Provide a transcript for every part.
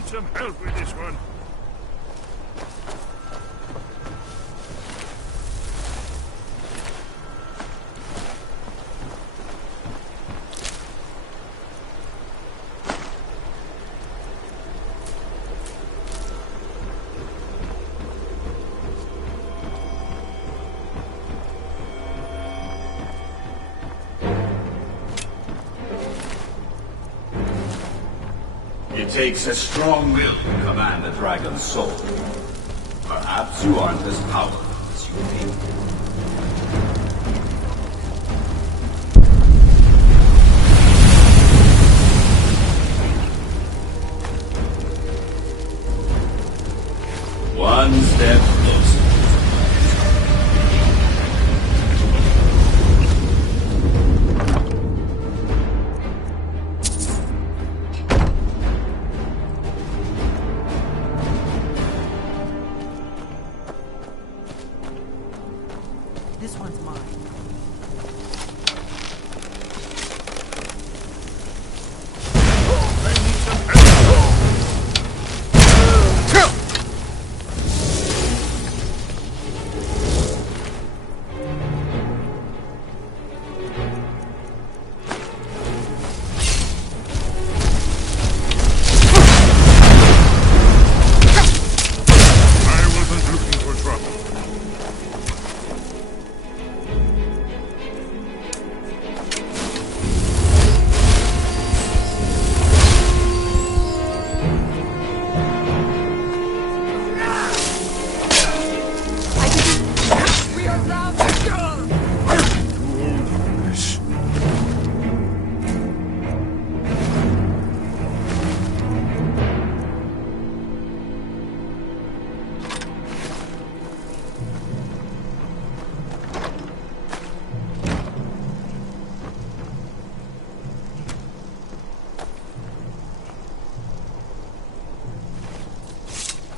need some help with this one. It takes a strong will to command the dragon's soul. Perhaps you aren't as powerful as you think. One step closer. This one's mine.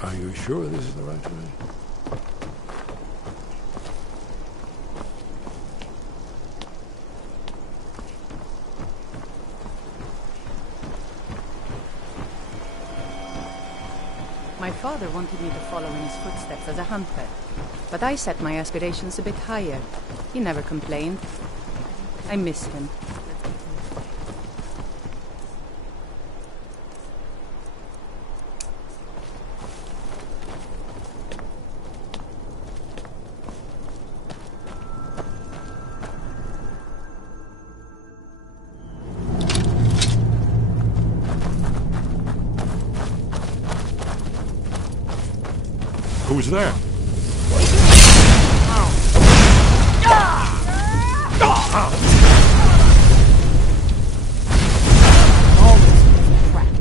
Are you sure this is the right way? My father wanted me to follow in his footsteps as a hunter, but I set my aspirations a bit higher. He never complained. I miss him. Who's there? Always practice.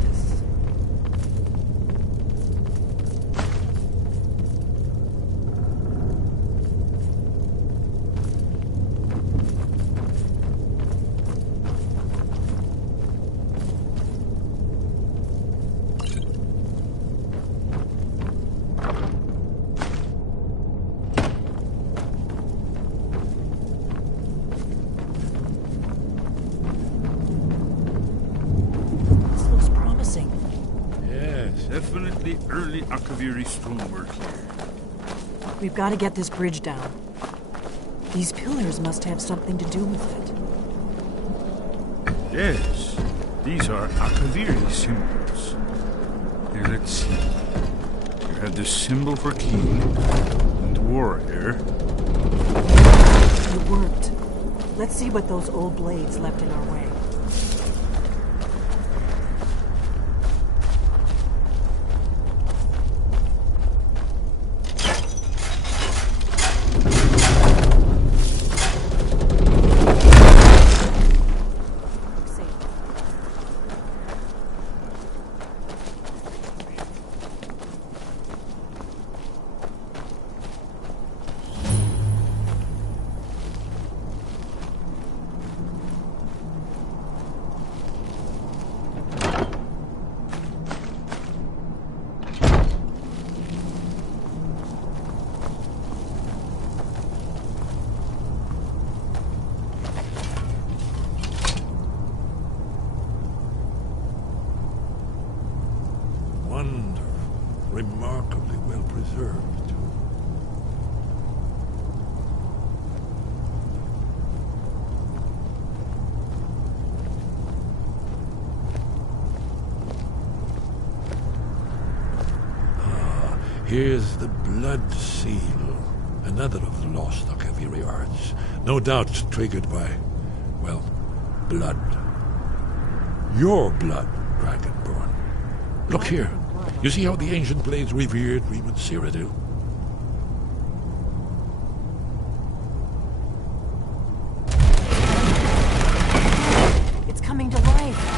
Definitely early Akaviri stonework here. We've got to get this bridge down. These pillars must have something to do with it. Yes, these are Akaviri symbols. Here, let's see. You have the symbol for king and warrior. It worked. Let's see what those old blades left in our way. Remarkably well preserved, too. Here's the blood seal, another of the lost Akaviri arts, no doubt triggered by, well, blood. Your blood, Dragonborn. Look here. You see how the ancient blades revered Riemann Cyrodiil? It's coming to life.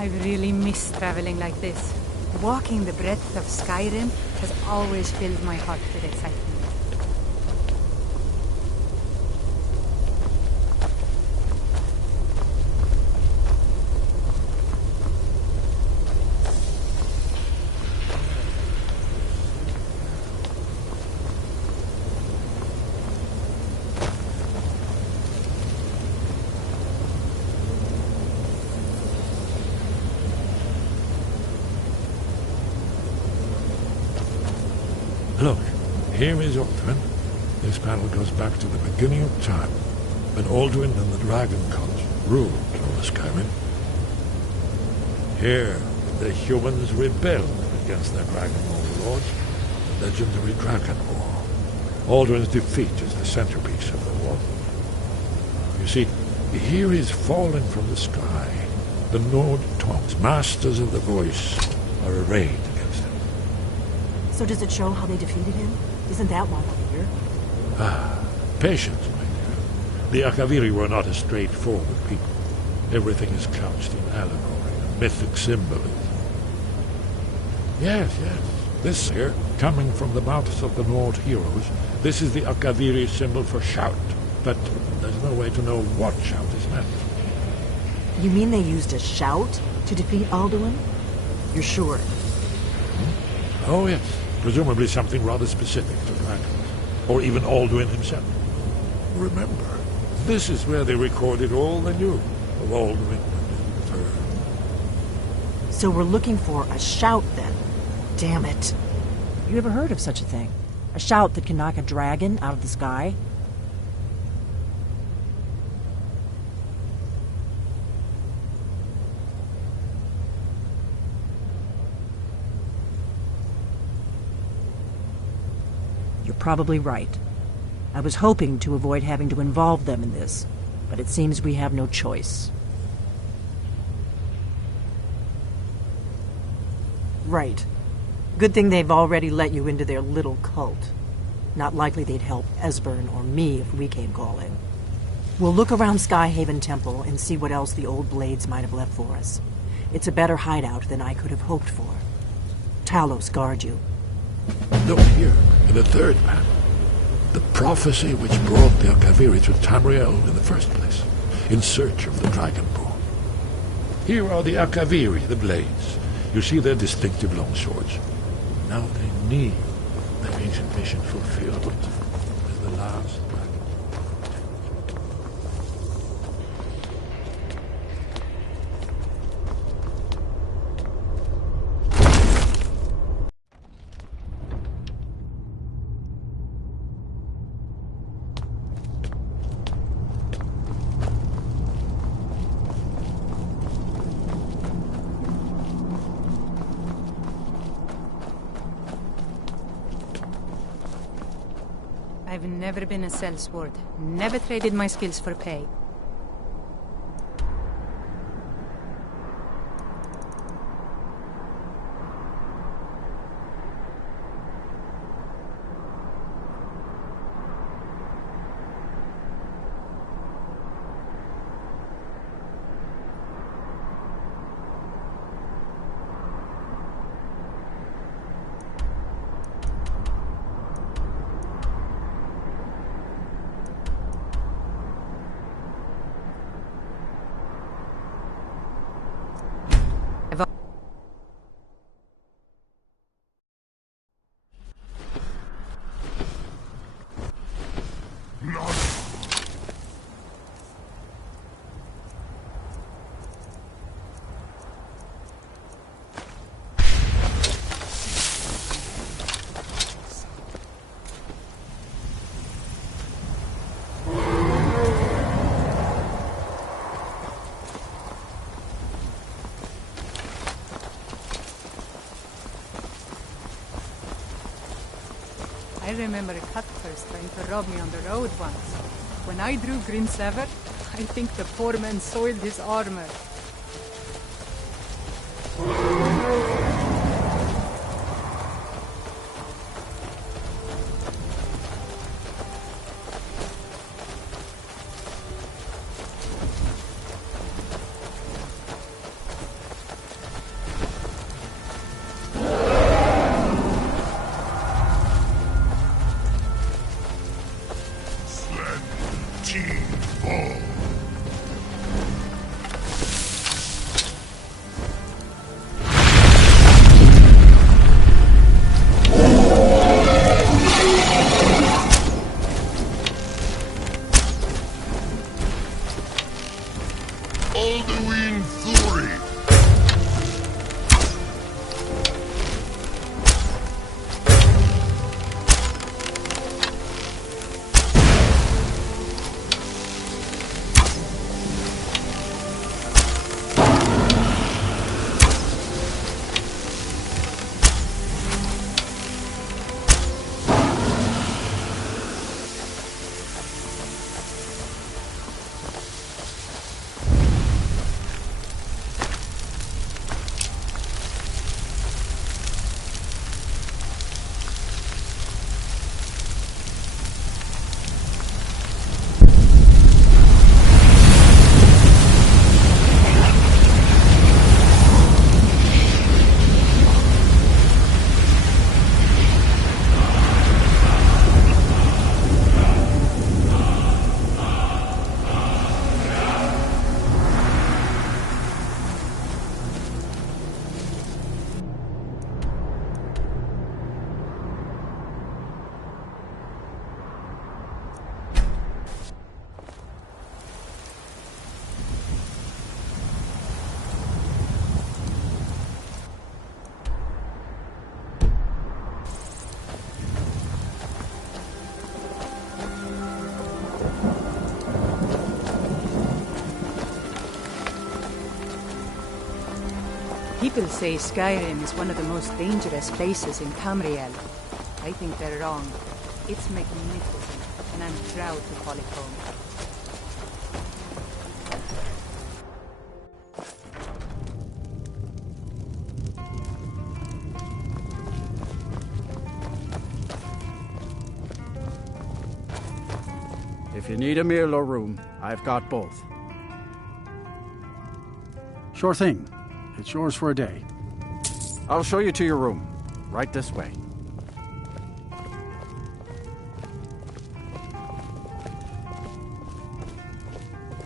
I really miss traveling like this. Walking the breadth of Skyrim has always filled my heart with excitement. Look, here is Alduin. This panel goes back to the beginning of time, when Alduin and the Dragon Cult ruled over Skyrim. Here, the humans rebelled against their dragon overlords, the legendary Dragon War. Alduin's defeat is the centerpiece of the war. You see, here is falling from the sky. The Nord Tongs, masters of the voice, are arrayed against him. So does it show how they defeated him? Isn't that why we're here? Ah, patience, my dear. The Akaviri were not a straightforward people. Everything is couched in allegory and mythic symbolism. Yes. This here, coming from the mouths of the Nord heroes, this is the Akaviri symbol for shout. But there's no way to know what shout is meant. You mean they used a shout to defeat Alduin? You're sure? Oh, yes. Presumably something rather specific to dragons. Or even Alduin himself. Remember, this is where they recorded all they knew of Alduin and his return. So we're looking for a shout, then. Damn it. You ever heard of such a thing? A shout that can knock a dragon out of the sky? You're probably right. I was hoping to avoid having to involve them in this, but it seems we have no choice. Right. Good thing they've already let you into their little cult. Not likely they'd help Esbern or me if we came calling. We'll look around Skyhaven Temple and see what else the old blades might have left for us. It's a better hideout than I could have hoped for. Talos guard you. Look here, in the third panel. The prophecy which brought the Akaviri to Tamriel in the first place, in search of the Dragonborn. Here are the Akaviri, the blades. You see their distinctive longswords. Now they need the ancient mission fulfilled as the last dragon. I've never been a sellsword. Never traded my skills for pay. I remember Cutthurst trying to rob me on the road once. When I drew Green Sever, I think the poor man soiled his armor. People say Skyrim is one of the most dangerous places in Tamriel. I think they're wrong. It's magnificent, and I'm proud to call it home. If you need a meal or room, I've got both. Sure thing. It's yours for a day. I'll show you to your room. Right this way.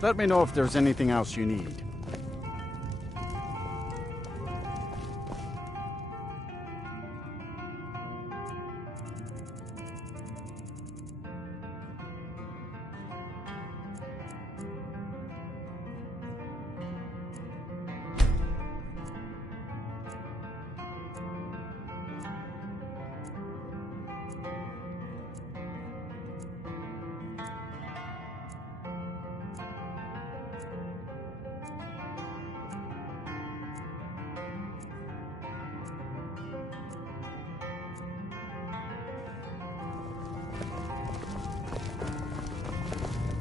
Let me know if there's anything else you need.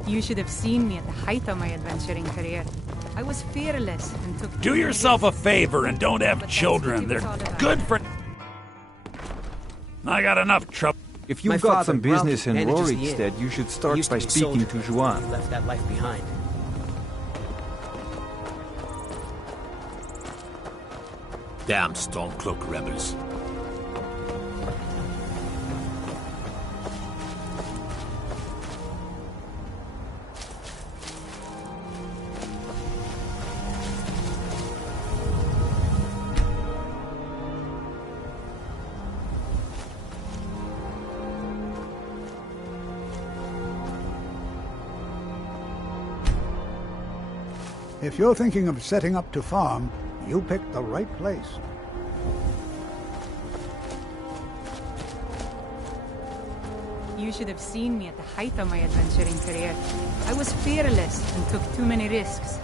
You should have seen me at the height of my adventuring career. I was fearless and took... Do yourself a favor and don't have children. They're good for... I got enough trouble. If you've got some business in Rorikstead, you should start by speaking to Juan. Left that life behind. Damn Stormcloak rebels. If you're thinking of setting up to farm, you picked the right place. You should have seen me at the height of my adventuring career. I was fearless and took too many risks.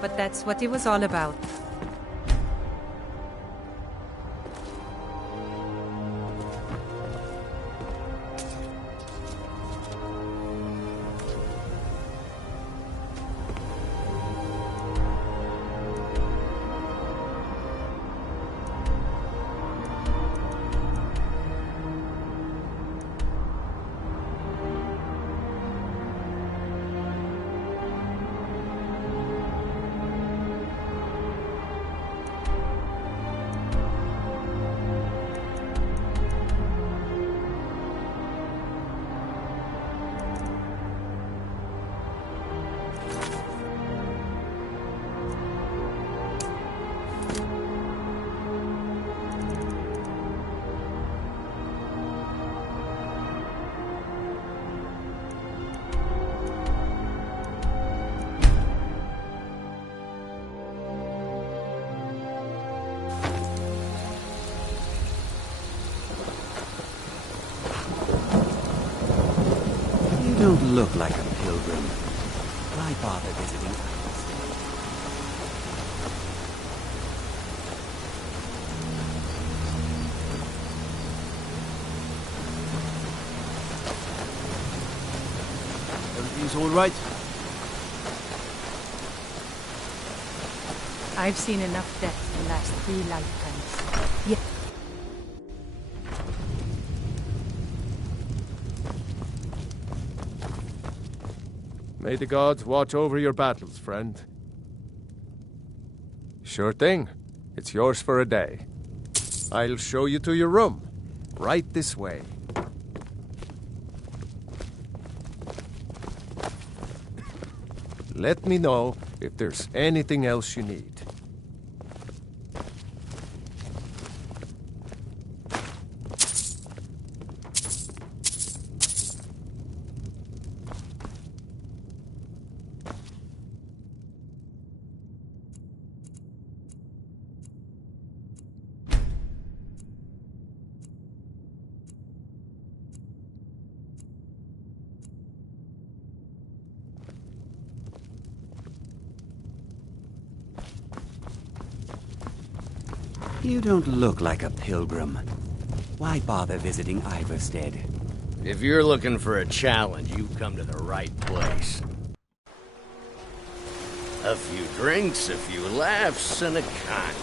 But that's what it was all about. You don't look like a pilgrim. Why bother visiting? Everything's all right? I've seen enough death to last 3 lifetimes. Yeah. May the gods watch over your battles, friend. Sure thing. It's yours for a day. I'll show you to your room. Right this way. Let me know if there's anything else you need. You don't look like a pilgrim. Why bother visiting Iverstead? If you're looking for a challenge, you've come to the right place. A few drinks, a few laughs, and a contest.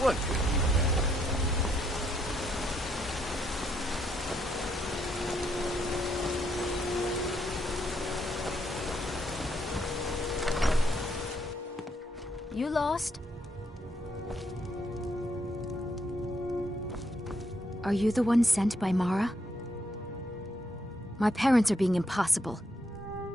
What could you better? You lost? Are you the one sent by Mara? My parents are being impossible.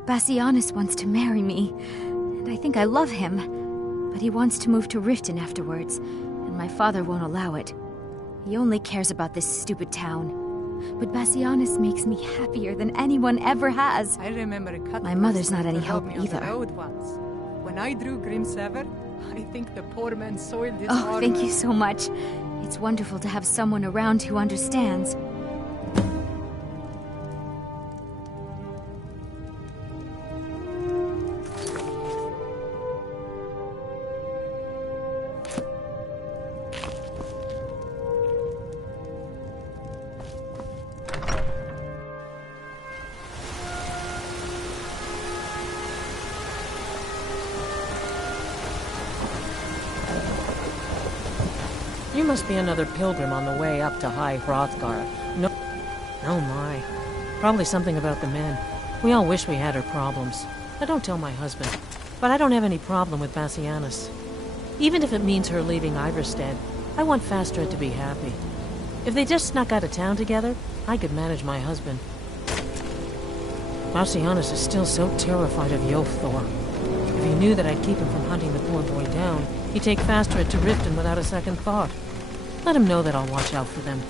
Bassianus wants to marry me, and I think I love him. But he wants to move to Riften afterwards, and my father won't allow it. He only cares about this stupid town. But Bassianus makes me happier than anyone ever has. I remember my mother's not any help either. When I drew Grimsever, I think the poor man soiled his armor. Thank you so much. It's wonderful to have someone around who understands. You must be another pilgrim on the way up to High Hrothgar. No. Oh my. Probably something about the men. We all wish we had her problems. I don't tell my husband. But I don't have any problem with Bassianus. Even if it means her leaving Iverstead, I want Fastred to be happy. If they just snuck out of town together, I could manage my husband. Bassianus is still so terrified of Yofthor. If he knew that I'd keep him from hunting the poor boy down, he'd take Fastred to Riften without a second thought. Let him know that I'll watch out for them.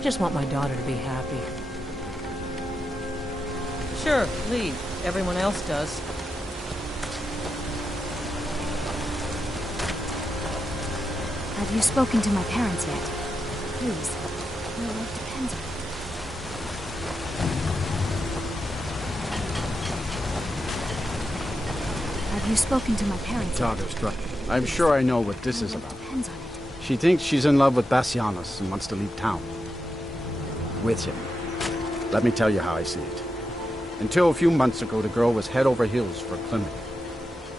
Just want my daughter to be happy. Sure, leave. Everyone else does. Have you spoken to my parents yet? Please. Your life depends on it. Have you spoken to my parents yet? Daughter's struck. I'm sure I know what this is about. She thinks she's in love with Bassianus and wants to leave town. With him. Let me tell you how I see it. Until a few months ago, the girl was head over heels for Clement.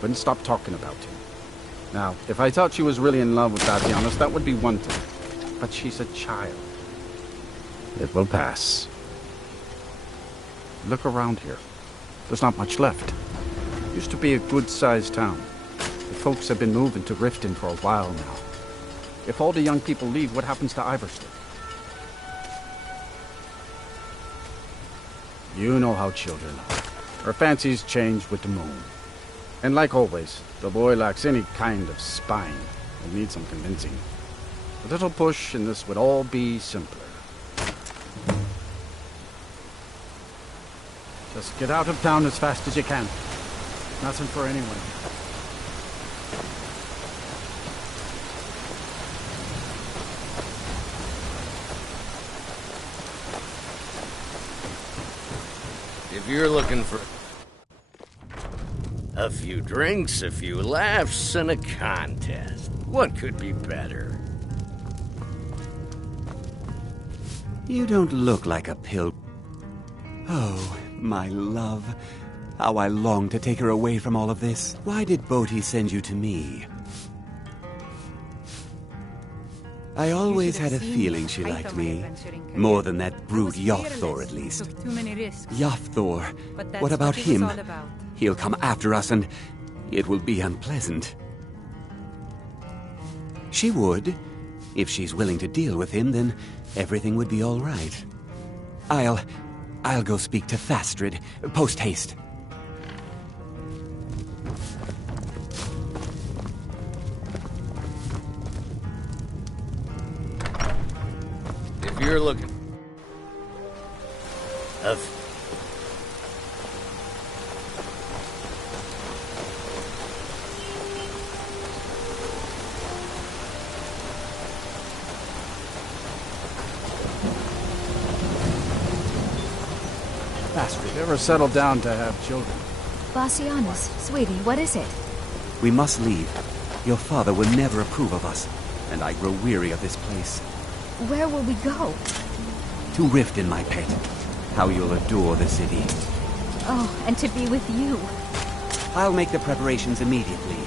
Wouldn't stop talking about him. Now, if I thought she was really in love with Bassianus, that would be one thing. But she's a child. It will pass. Look around here. There's not much left. Used to be a good-sized town. The folks have been moving to Riften for a while now. If all the young people leave, what happens to Iverstead? You know how children are. Her fancies change with the moon. And like always, the boy lacks any kind of spine and needs some convincing. A little push and this would all be simpler. Just get out of town as fast as you can. Nothing for anyone. If you're looking for a few drinks, a few laughs, and a contest, what could be better? You don't look like a pilgrim. Oh, my love. How I long to take her away from all of this. Why did Bodhi send you to me? I always had a feeling she liked me. More than that brute Yofthor, at least. Yofthor. What about him? He'll come after us and it will be unpleasant. She would. If she's willing to deal with him, then everything would be all right. I'll go speak to Fastred. Post-haste. If you're looking... Fastred ever settled down to have children? Bassianus, sweetie, what is it? We must leave. Your father will never approve of us, and I grow weary of this place. Where will we go? To Riften, my pet. How you'll adore the city. Oh, and to be with you. I'll make the preparations immediately.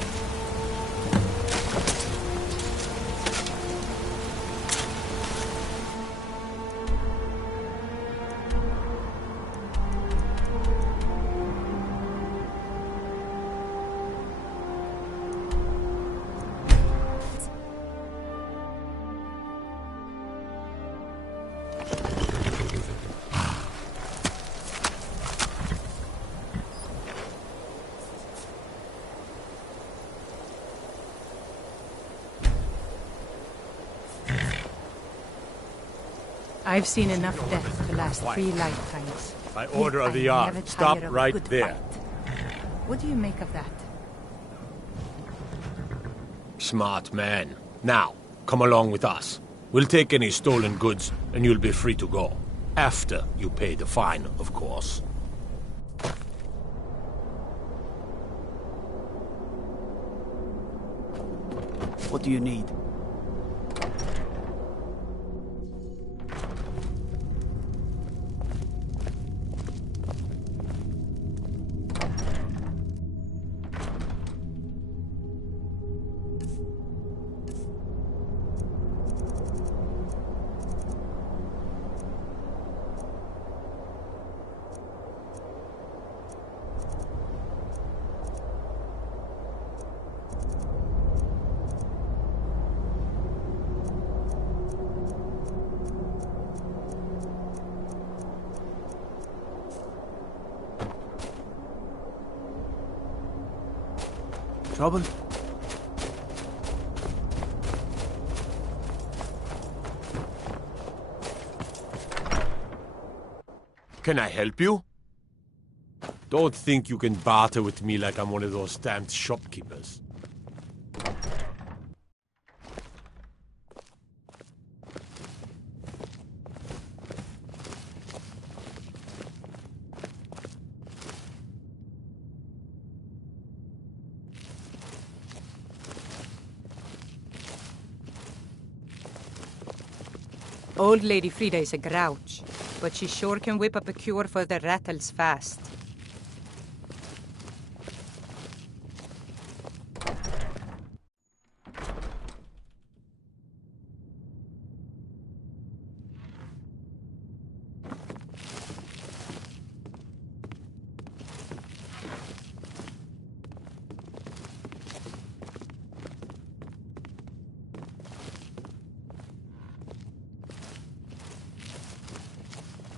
I've seen enough death to last 3 lifetimes. By order of the I'm never Yard, stop tired of a right good there. fight. What do you make of that? Smart man. Now, come along with us. We'll take any stolen goods, and you'll be free to go. After you pay the fine, of course. What do you need? Trouble? Can I help you? Don't think you can barter with me like I'm one of those stamped shopkeepers. Old Lady Frida is a grouch, but she sure can whip up a cure for the rattles fast.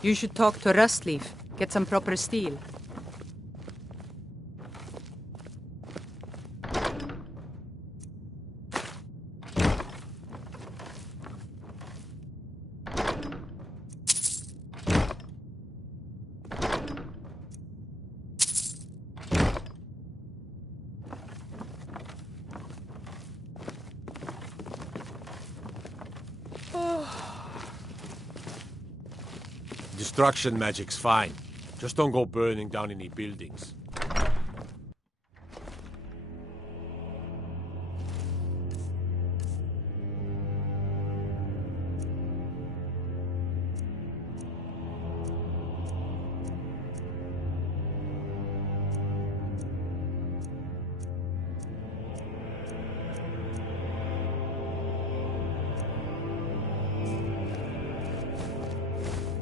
You should talk to Rustleaf. Get some proper steel. Destruction magic's fine. Just don't go burning down any buildings.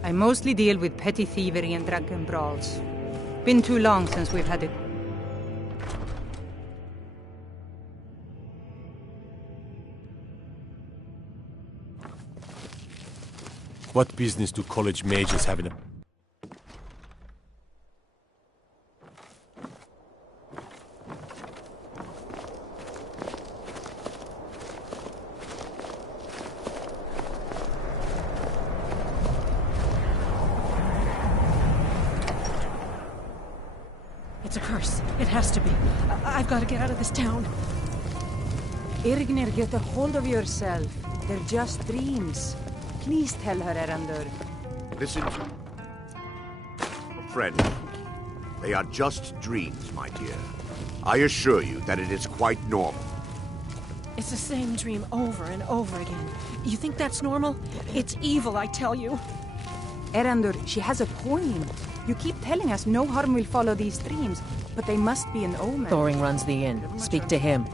I mostly deal with petty thievery and drunken brawls. Been too long since we've had it. What business do college mages have in a... It's a curse. It has to be. I've got to get out of this town. Irgnir, get a hold of yourself. They're just dreams. Please tell her, Erandur. Listen to me. Friend, they are just dreams, my dear. I assure you that it is quite normal. It's the same dream over and over again. You think that's normal? It's evil, I tell you. Erandur, she has a point. You keep telling us no harm will follow these dreams, but they must be an omen. Thoring runs the inn. Speak to him.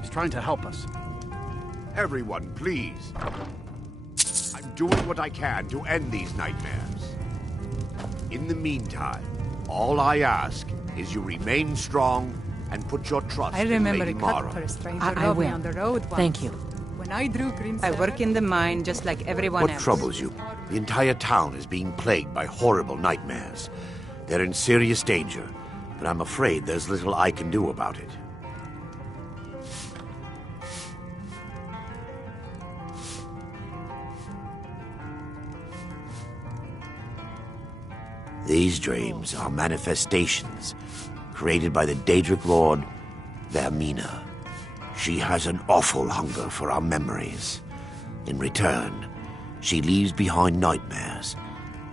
He's trying to help us. Everyone, please. I'm doing what I can to end these nightmares. In the meantime, all I ask is you remain strong and put your trust I in remember Lady a Mara. cut-purse trying to rob me on the road once. Thank you. When I drew Prince, I work in the mine just like everyone What else. troubles you? The entire town is being plagued by horrible nightmares. They're in serious danger, but I'm afraid there's little I can do about it. These dreams are manifestations created by the Daedric Lord Vermina. She has an awful hunger for our memories. In return, she leaves behind nightmares,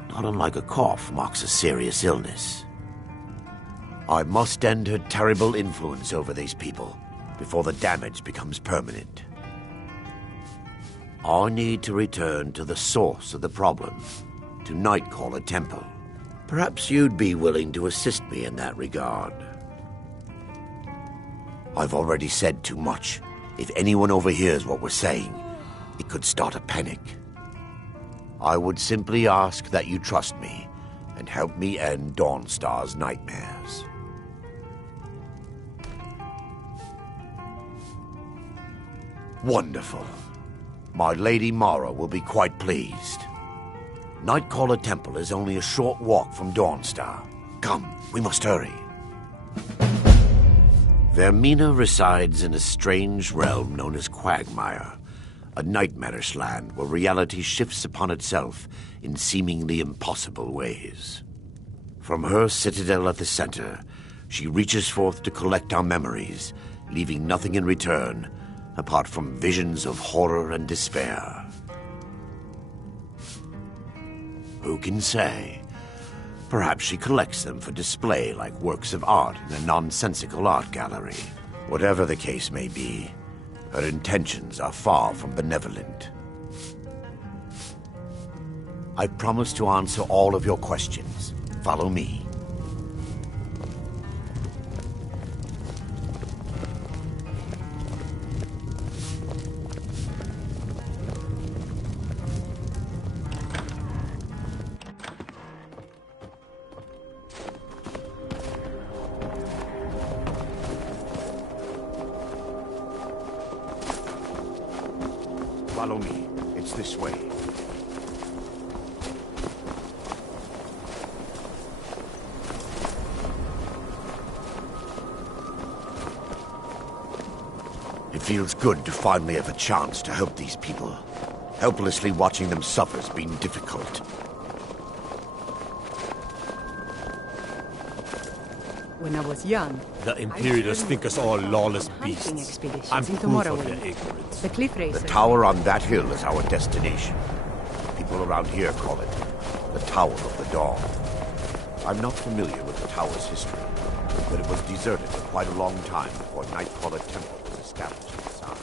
not unlike a cough marks a serious illness. I must end her terrible influence over these people before the damage becomes permanent. I need to return to the source of the problem, to Nightcaller Temple. Perhaps you'd be willing to assist me in that regard. I've already said too much. If anyone overhears what we're saying, it could start a panic. I would simply ask that you trust me and help me end Dawnstar's nightmares. Wonderful. My Lady Mara will be quite pleased. Nightcaller Temple is only a short walk from Dawnstar. Come, we must hurry. Vermina resides in a strange realm known as Quagmire, a nightmarish land where reality shifts upon itself in seemingly impossible ways. From her citadel at the center, she reaches forth to collect our memories, leaving nothing in return apart from visions of horror and despair. Who can say? Perhaps she collects them for display like works of art in a nonsensical art gallery. Whatever the case may be, her intentions are far from benevolent. I promise to answer all of your questions. Follow me. Follow me. It's this way. It feels good to finally have a chance to help these people. Helplessly watching them suffer has been difficult. When I was young, The Imperialists think us all lawless beasts. I'm proof of their ignorance. The cliff racer. The tower on that hill is our destination. People around here call it the Tower of the Dawn. I'm not familiar with the tower's history, but it was deserted for quite a long time before Nightcaller Temple was established inside.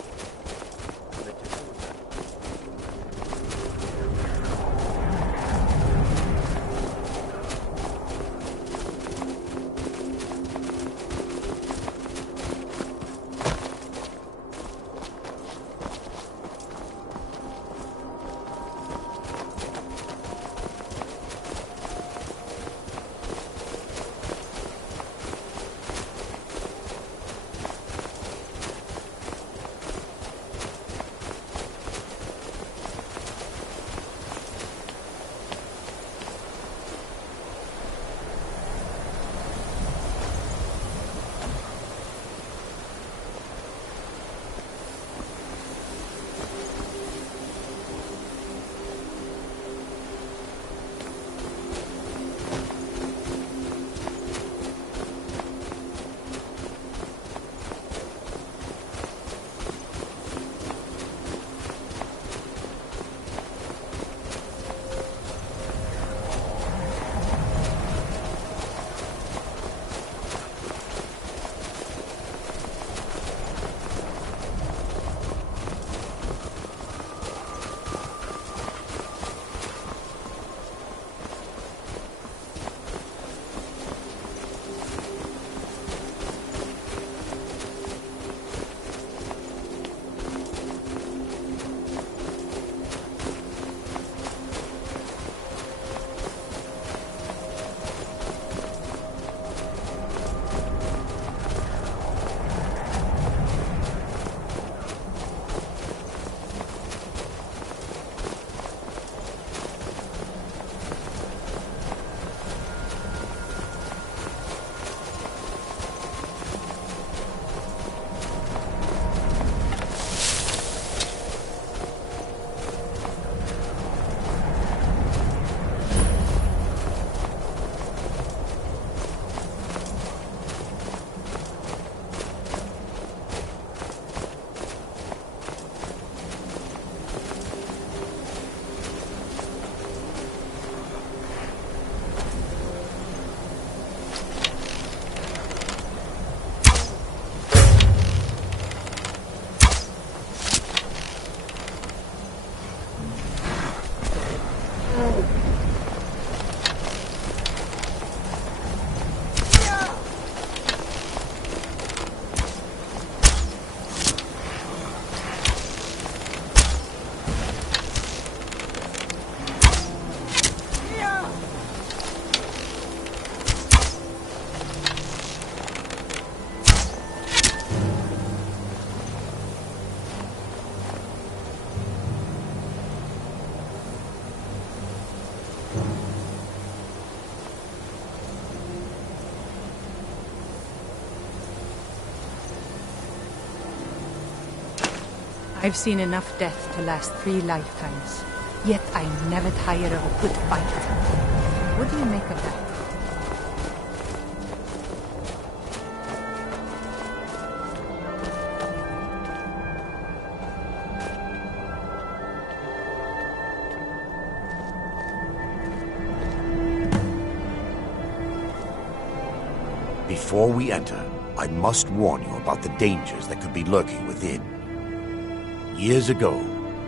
I've seen enough death to last 3 lifetimes. Yet I never tire of a good fight. What do you make of that? Before we enter, I must warn you about the dangers that could be lurking within. Years ago,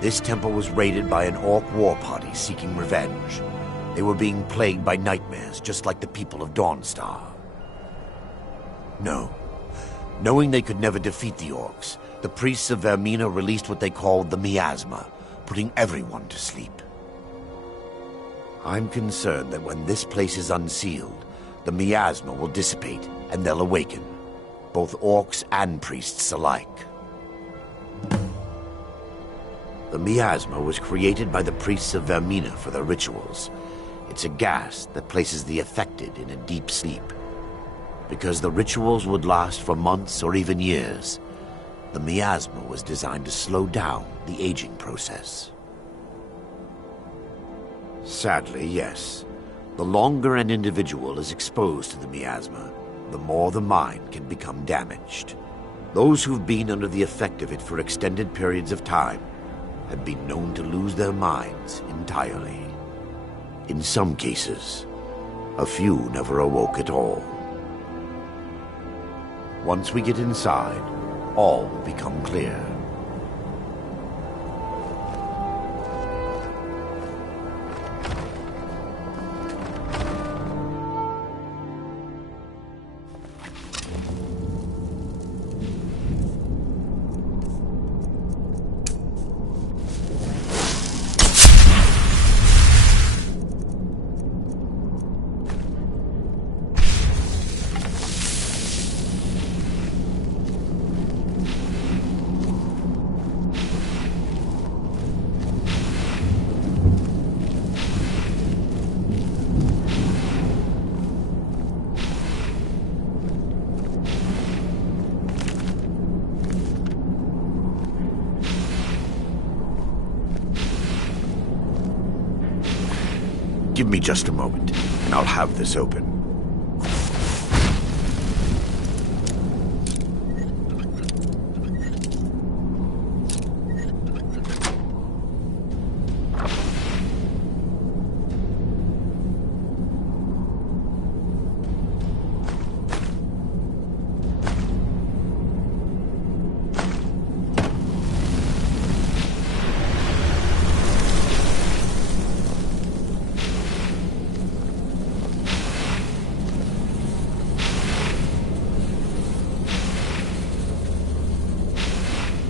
this temple was raided by an orc war party seeking revenge. They were being plagued by nightmares, just like the people of Dawnstar. No. Knowing they could never defeat the orcs, the priests of Vermina released what they called the miasma, putting everyone to sleep. I'm concerned that when this place is unsealed, the miasma will dissipate and they'll awaken, both orcs and priests alike. The miasma was created by the priests of Vermina for their rituals. It's a gas that places the affected in a deep sleep. Because the rituals would last for months or even years, the miasma was designed to slow down the aging process. Sadly, yes. The longer an individual is exposed to the miasma, the more the mind can become damaged. Those who've been under the effect of it for extended periods of time have been known to lose their minds entirely. In some cases, a few never awoke at all. Once we get inside, all will become clear. Give me just a moment, and I'll have this open.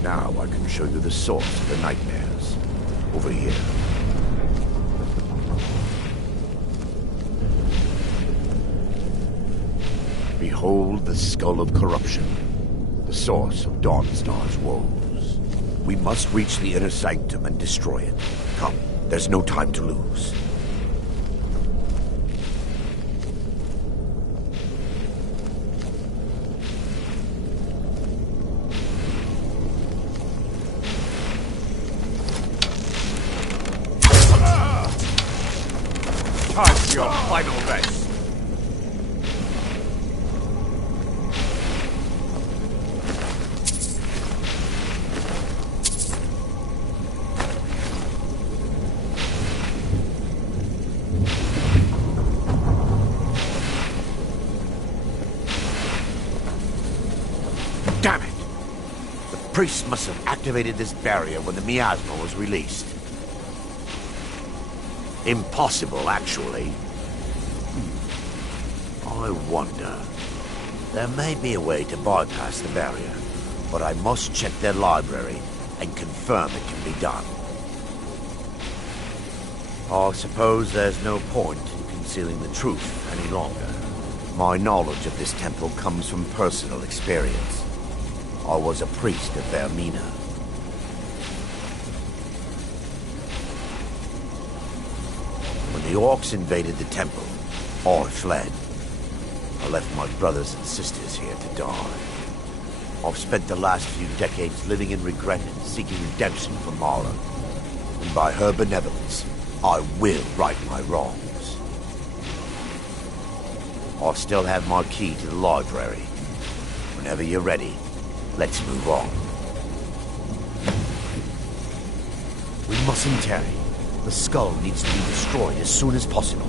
Now I can show you the source of the nightmares. Over here. Behold the Skull of Corruption, the source of Dawnstar's woes. We must reach the inner sanctum and destroy it. Come, there's no time to lose. Time for your final rest. Damn it! The priest must have activated this barrier when the miasma was released. Impossible, actually. I wonder. There may be a way to bypass the barrier, but I must check their library and confirm it can be done. I suppose there's no point in concealing the truth any longer. My knowledge of this temple comes from personal experience. I was a priest of Vermina. When the orcs invaded the temple, I fled. I left my brothers and sisters here to die. I've spent the last few decades living in regret and seeking redemption for Mara. And by her benevolence, I will right my wrongs. I still have my key to the library. Whenever you're ready, let's move on. We mustn't tarry. The skull needs to be destroyed as soon as possible.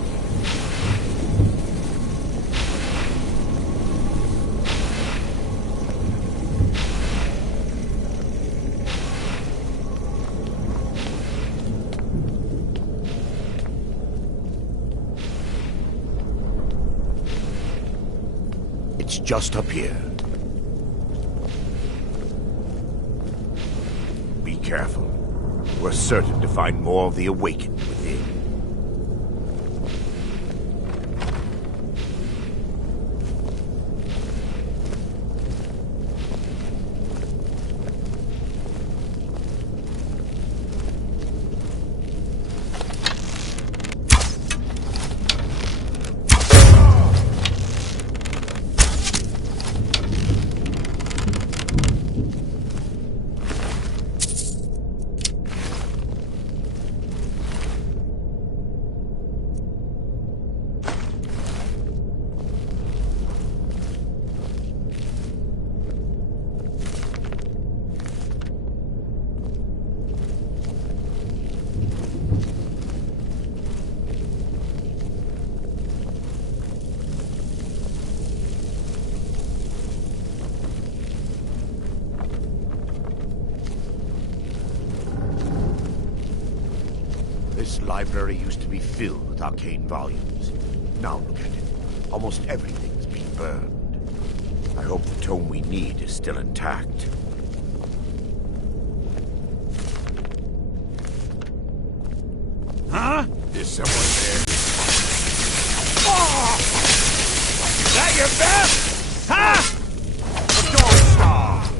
It's just up here. Be careful. We're certain to find more of the awakened within. This library used to be filled with arcane volumes. Now look at it. Almost everything's been burned. I hope the tome we need is still intact. Huh? There's someone there. Oh! Is that your best? Huh? The Dawn Star!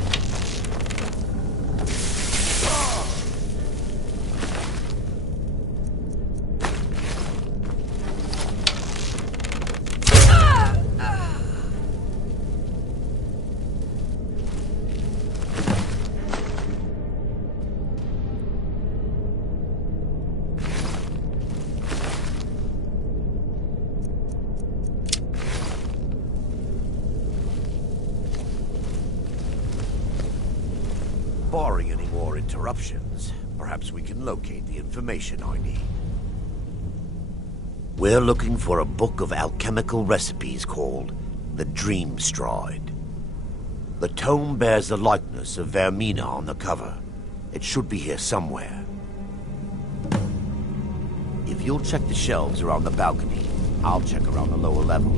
Barring any more interruptions, perhaps we can locate the information I need. We're looking for a book of alchemical recipes called the Dream Stride. The tome bears the likeness of Vermina on the cover. It should be here somewhere. If you'll check the shelves around the balcony, I'll check around the lower level.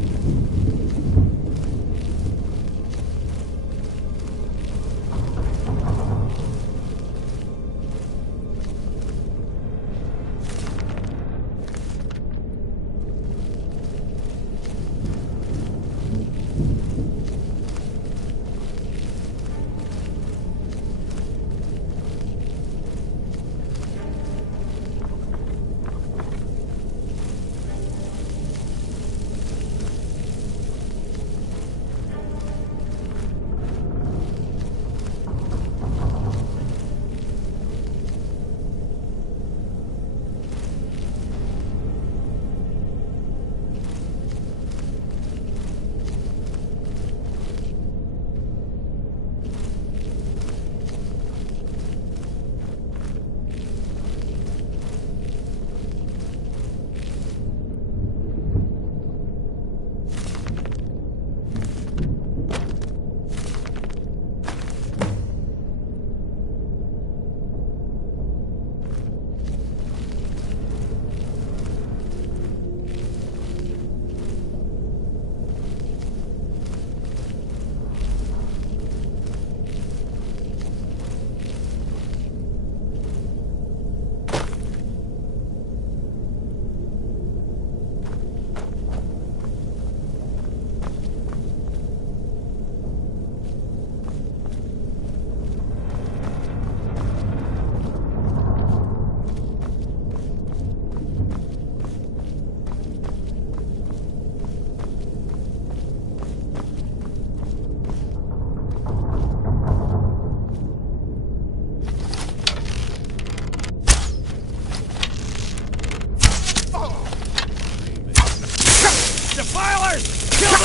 Fighters! Kill them!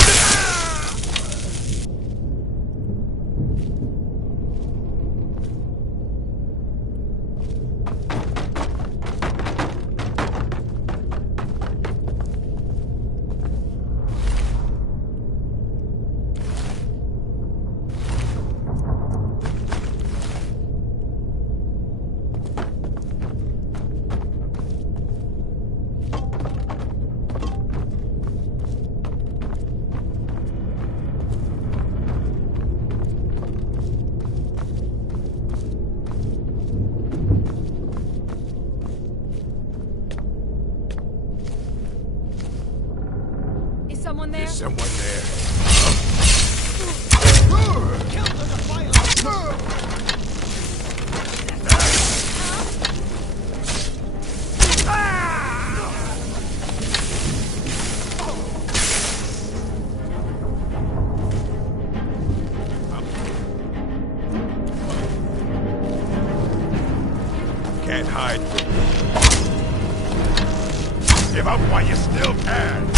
Someone there? There's someone there. Kill the defiant! Can't hide. Give up while you still can.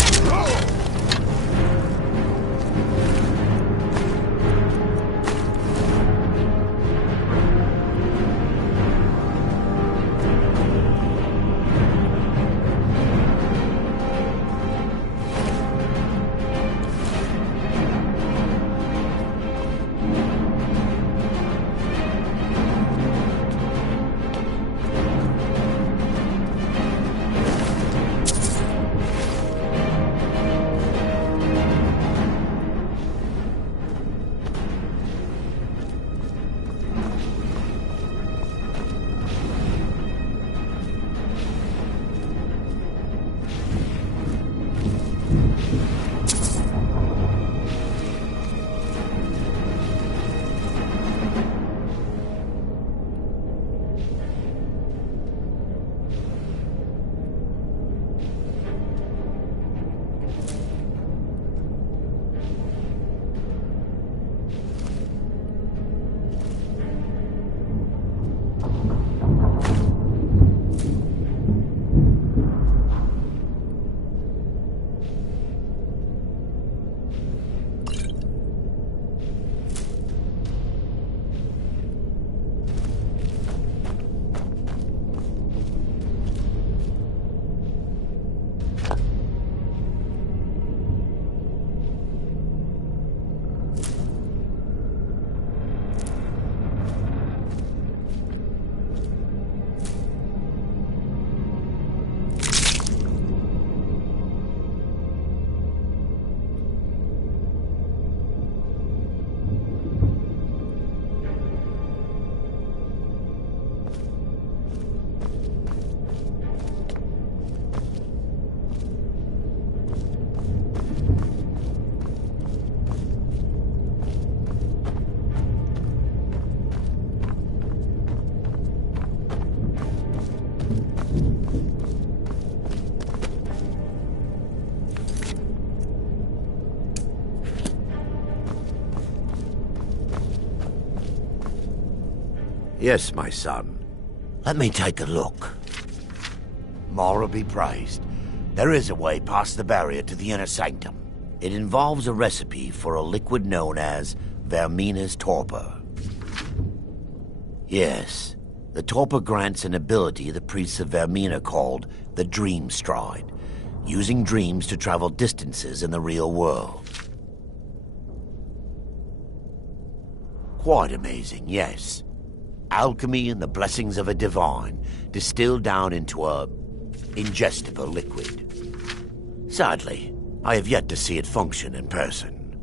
Yes, my son. Let me take a look. Mara be praised. There is a way past the barrier to the inner sanctum. It involves a recipe for a liquid known as Vermina's torpor. Yes, the torpor grants an ability the priests of Vermina called the Dream Stride, using dreams to travel distances in the real world. Quite amazing, yes. Alchemy and the blessings of a divine distilled down into a ingestible liquid. Sadly, I have yet to see it function in person.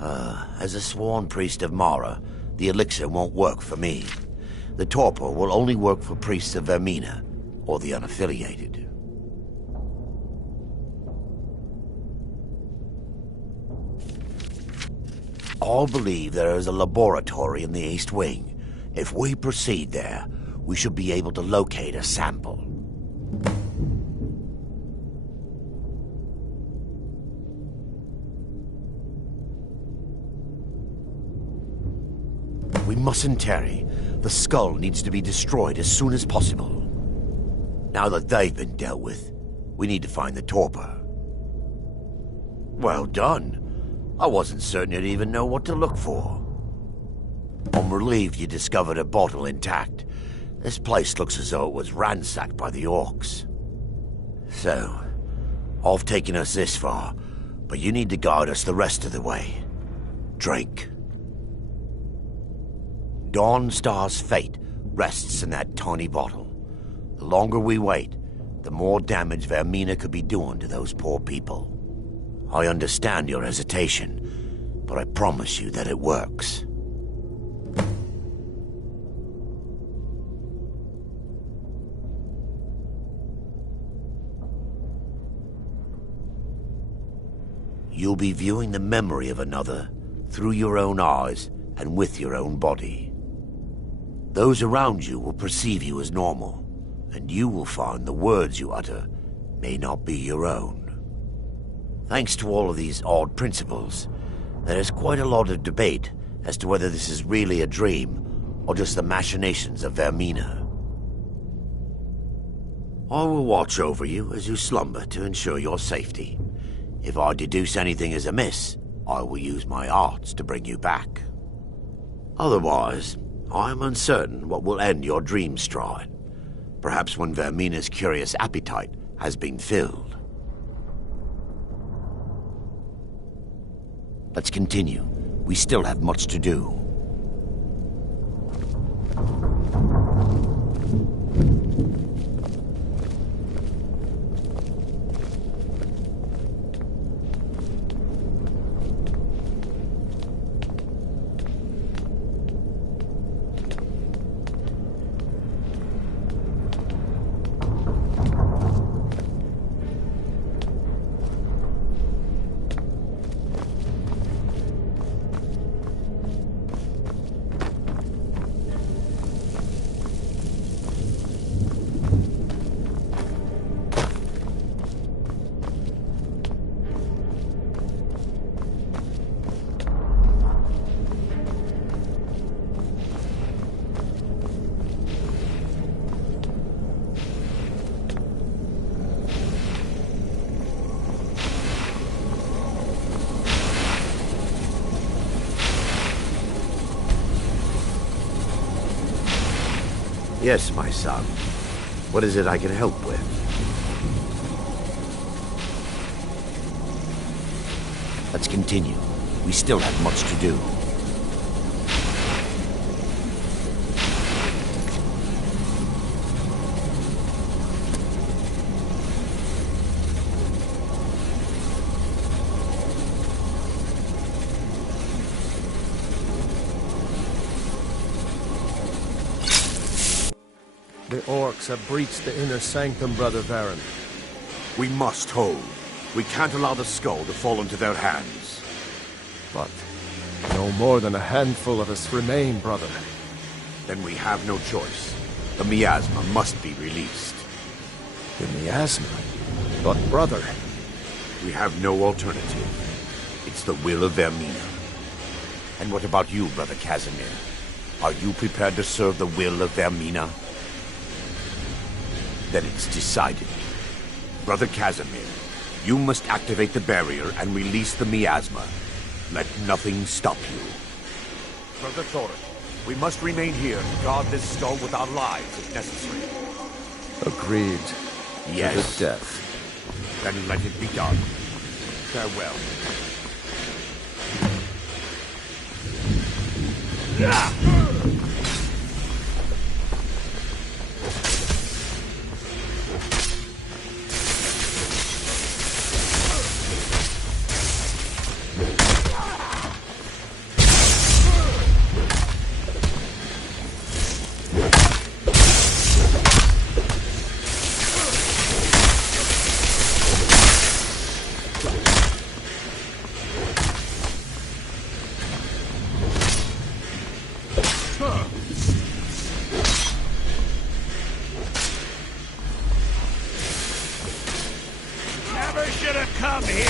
As a sworn priest of Mara, the elixir won't work for me. The torpor will only work for priests of Vermina, or the unaffiliated. All believe there is a laboratory in the East Wing. If we proceed there, we should be able to locate a sample. We mustn't tarry. The skull needs to be destroyed as soon as possible. Now that they've been dealt with, we need to find the torpor. Well done. I wasn't certain you'd even know what to look for. I'm relieved you discovered a bottle intact. This place looks as though it was ransacked by the orcs. So, I've taken us this far, but you need to guide us the rest of the way. Drink. Dawnstar's fate rests in that tiny bottle. The longer we wait, the more damage Vermina could be doing to those poor people. I understand your hesitation, but I promise you that it works. You'll be viewing the memory of another through your own eyes and with your own body. Those around you will perceive you as normal, and you will find the words you utter may not be your own. Thanks to all of these odd principles, there is quite a lot of debate as to whether this is really a dream or just the machinations of Vermina. I will watch over you as you slumber to ensure your safety. If I deduce anything is amiss, I will use my arts to bring you back. Otherwise, I am uncertain what will end your dream stride. Perhaps when Vermina's curious appetite has been filled. Let's continue. We still have much to do. Yes, my son. What is it I can help with? Let's continue. We still have much to do. The orcs have breached the inner sanctum, Brother Baron. We must hold. We can't allow the skull to fall into their hands. But no more than a handful of us remain, brother. Then we have no choice. The miasma must be released. The miasma? But, brother... We have no alternative. It's the will of Vermina. And what about you, Brother Casimir? Are you prepared to serve the will of Vermina? Then it's decided. Brother Casimir, you must activate the barrier and release the miasma. Let nothing stop you. Brother Thorin, we must remain here and guard this skull with our lives if necessary. Agreed. Yes. To the death. Then let it be done. Farewell. Never should have come here!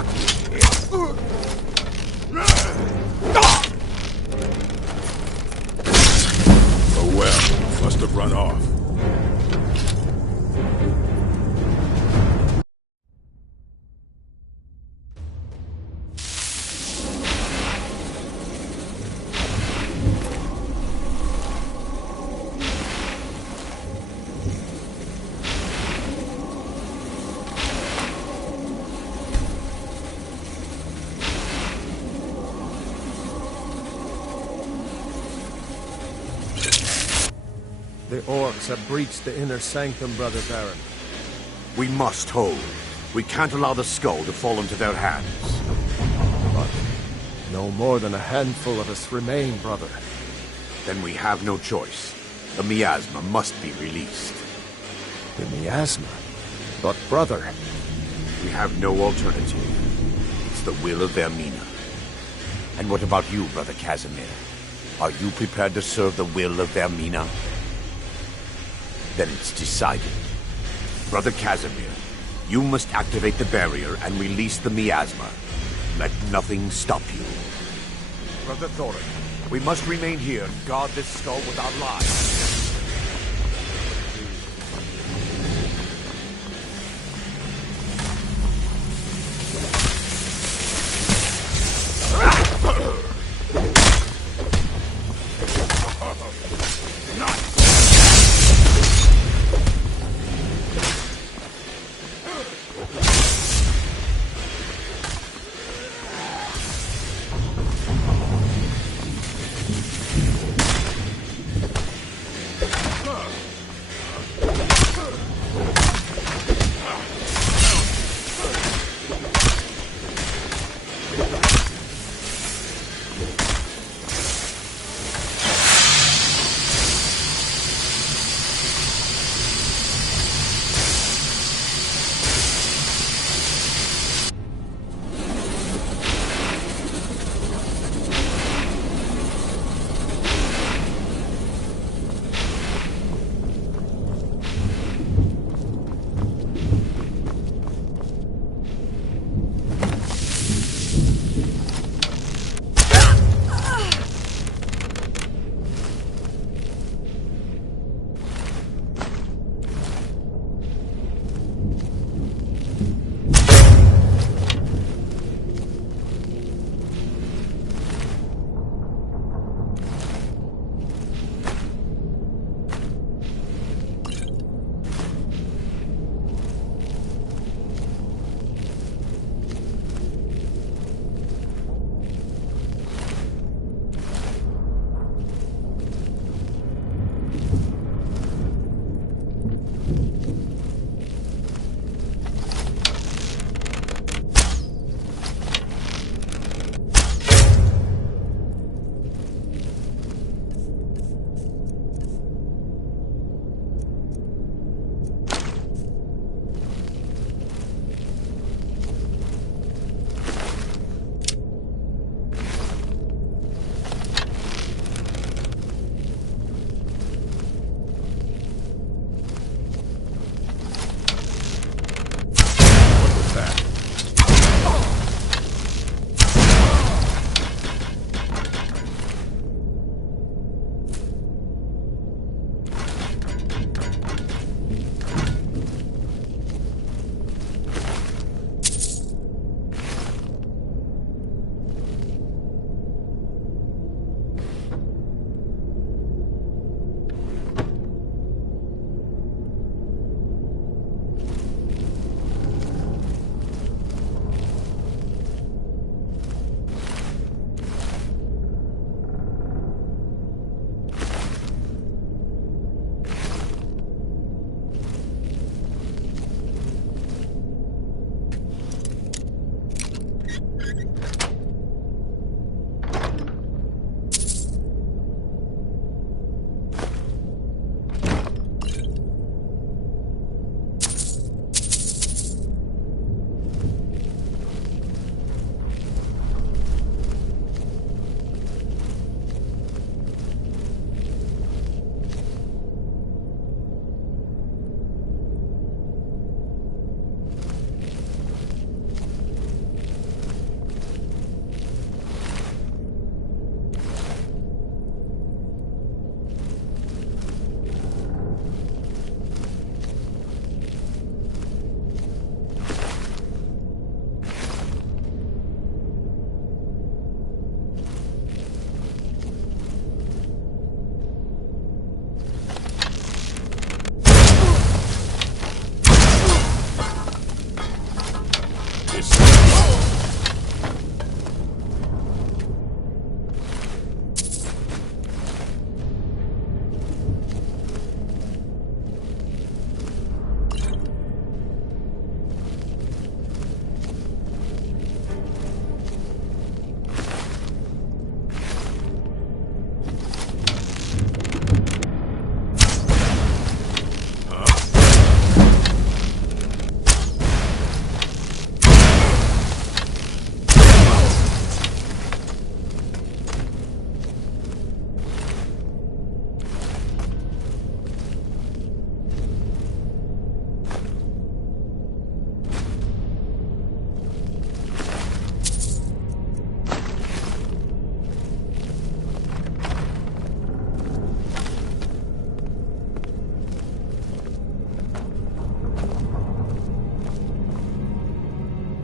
Oh well, must have run off. The orcs have breached the inner sanctum, Brother Baron. We must hold. We can't allow the skull to fall into their hands. But no more than a handful of us remain, brother. Then we have no choice. The miasma must be released. The miasma? But, brother... We have no alternative. It's the will of Vermina. And what about you, Brother Casimir? Are you prepared to serve the will of Vermina? Then it's decided. Brother Casimir, you must activate the barrier and release the miasma. Let nothing stop you. Brother Thorin, we must remain here and guard this skull with our lives.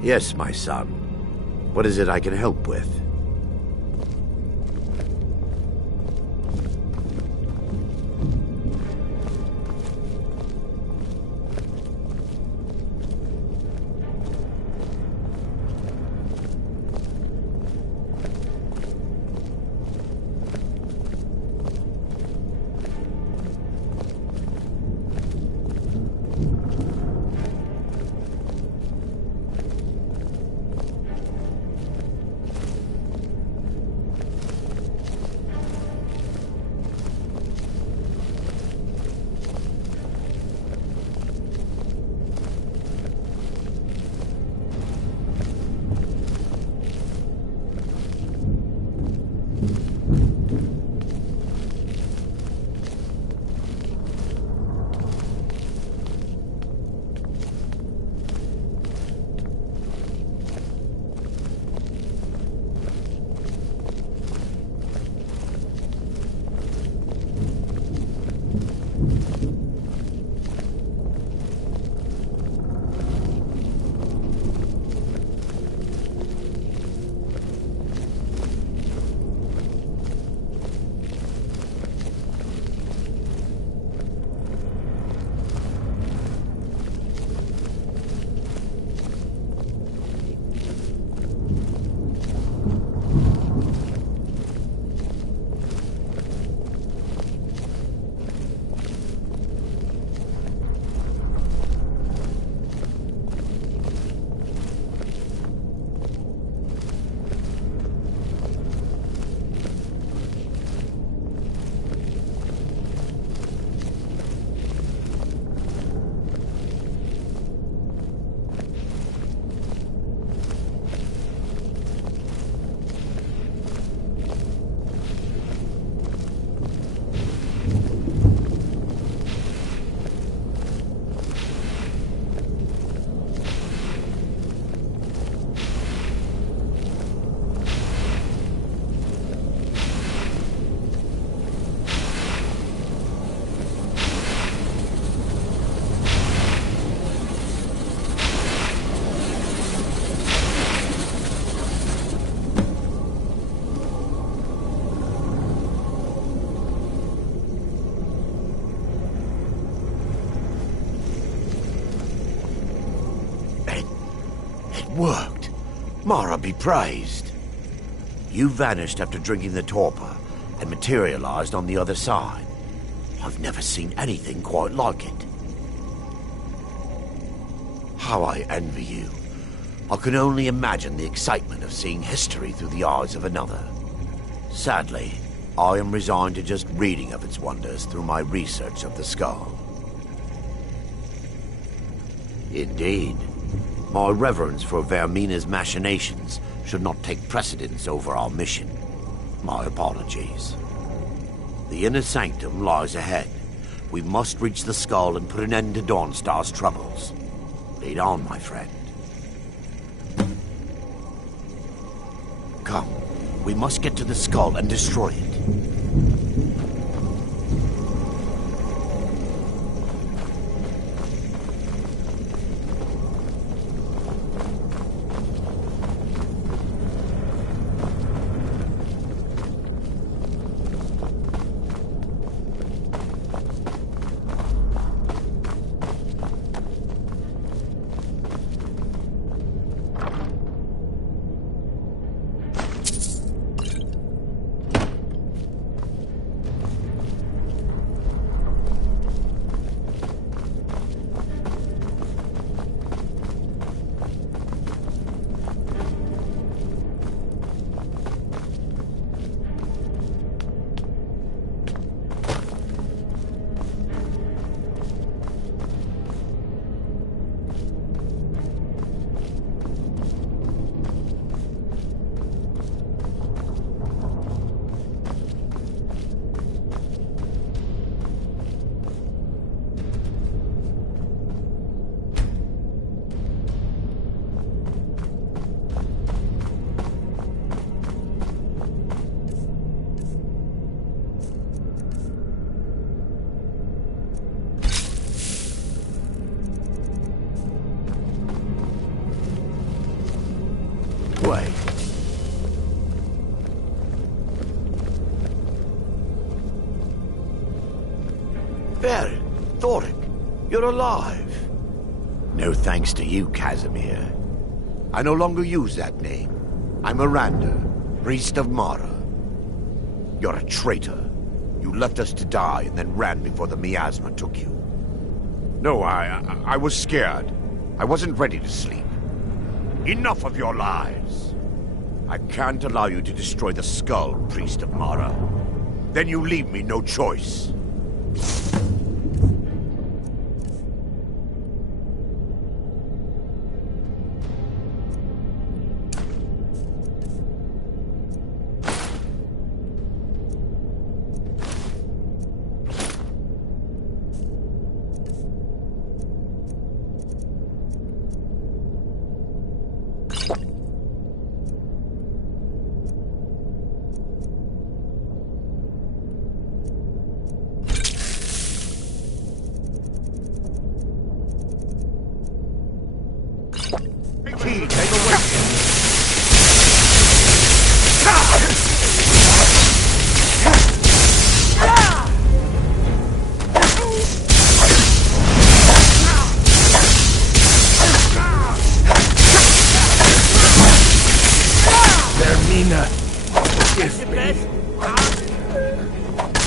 Yes, my son. What is it I can help with? Worked. Mara be praised. You vanished after drinking the torpor and materialized on the other side. I've never seen anything quite like it. How I envy you. I can only imagine the excitement of seeing history through the eyes of another. Sadly, I am resigned to just reading of its wonders through my research of the skull. Indeed. My reverence for Vermina's machinations should not take precedence over our mission. My apologies. The inner sanctum lies ahead. We must reach the skull and put an end to Dawnstar's troubles. Lead on, my friend. Come, we must get to the skull and destroy it. way. Well, Thoric, you're alive. No thanks to you, Casimir. I no longer use that name. I'm Miranda, priest of Mara. You're a traitor. You left us to die and then ran before the miasma took you. No, I was scared. I wasn't ready to sleep. Enough of your lies. I can't allow you to destroy the skull, priest of Mara. Then you leave me no choice.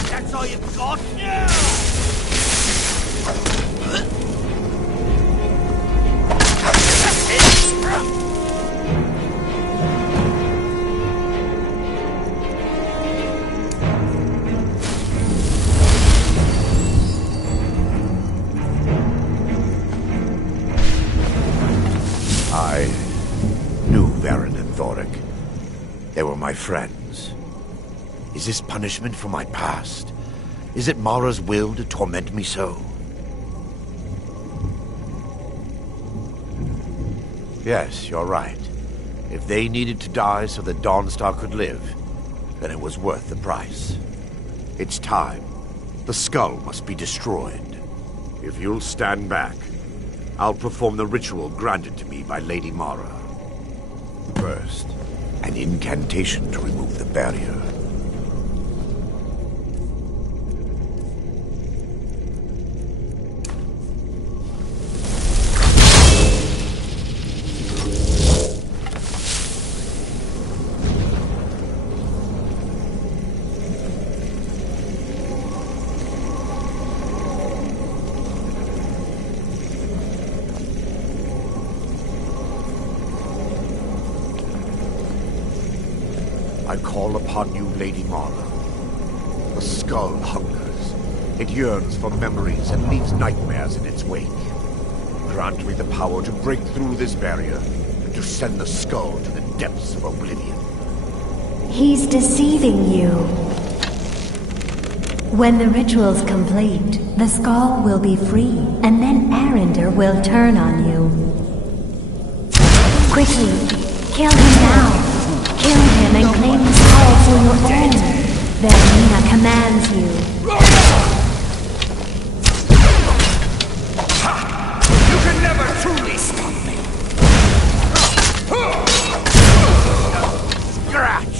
That's all you've got? I knew Varen and Thoric. They were my friends. Is this punishment for my past? Is it Mara's will to torment me so? Yes, you're right. If they needed to die so that Dawnstar could live, then it was worth the price. It's time. The skull must be destroyed. If you'll stand back, I'll perform the ritual granted to me by Lady Mara. First, an incantation to remove the barrier. I call upon you, Lady Mara. The skull hungers. It yearns for memories and leaves nightmares in its wake. Grant me the power to break through this barrier and to send the skull to the depths of oblivion. He's deceiving you. When the ritual's complete, the skull will be free, and then Arender will turn on you. Quickly, kill him now. Kill him and claim the skull for your own. Vermina commands you. You can never truly stop me! Scratch!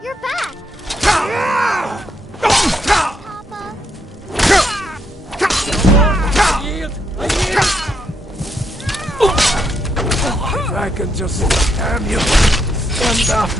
You're back! If I can just damn you. Stand up.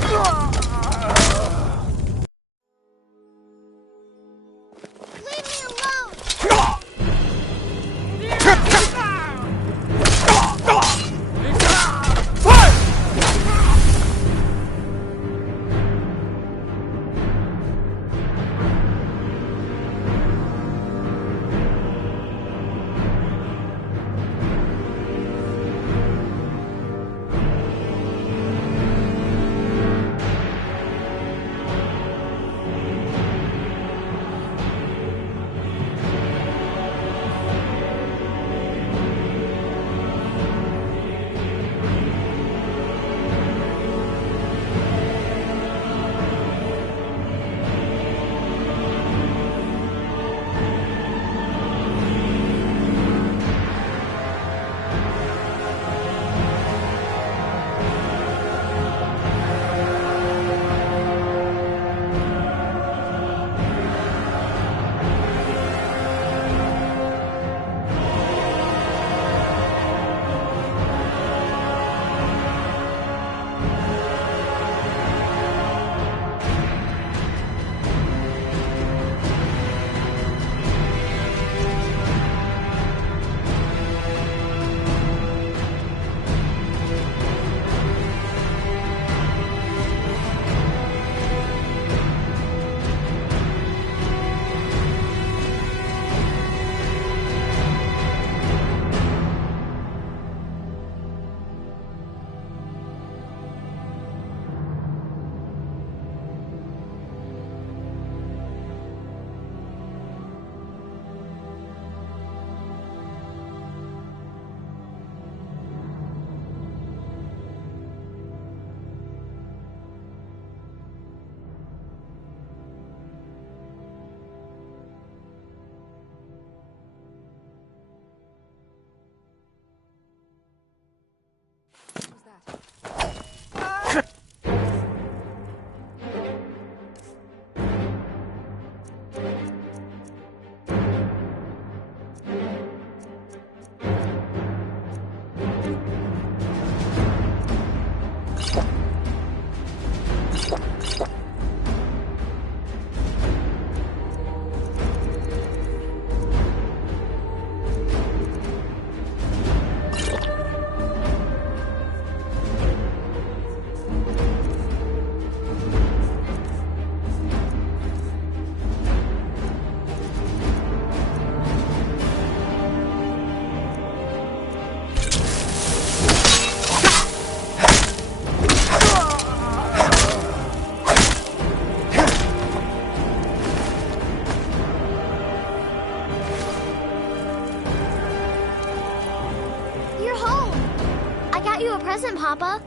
Present, Papa.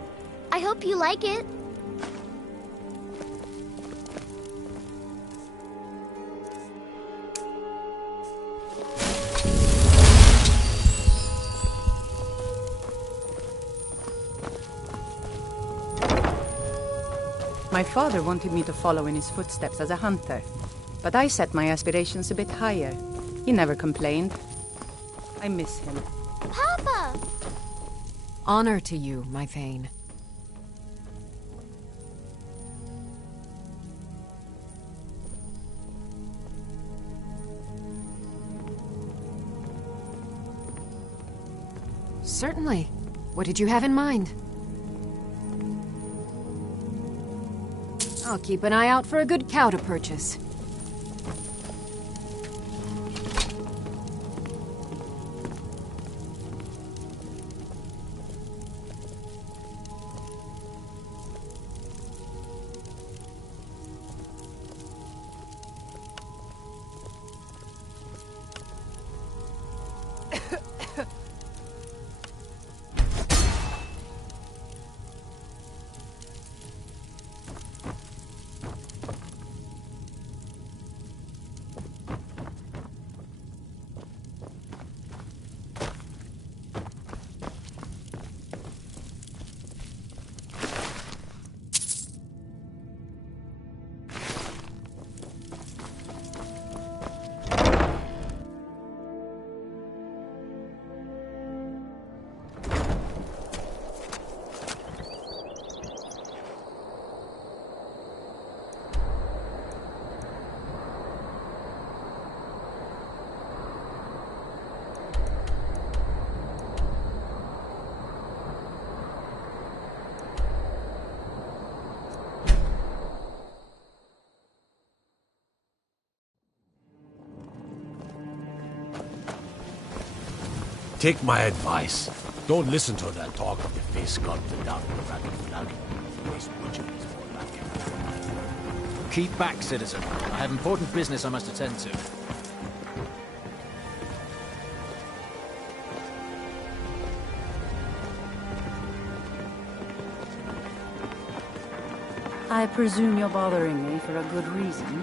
I hope you like it. My father wanted me to follow in his footsteps as a hunter, but I set my aspirations a bit higher. He never complained. I miss him. Papa! Honor to you, my Thane. Certainly. What did you have in mind? I'll keep an eye out for a good cow to purchase. Take my advice. Don't listen to that talk of the face sculpted down in the dragon flag. Waste butcheries for that. Keep back, citizen. I have important business I must attend to. I presume you're bothering me for a good reason.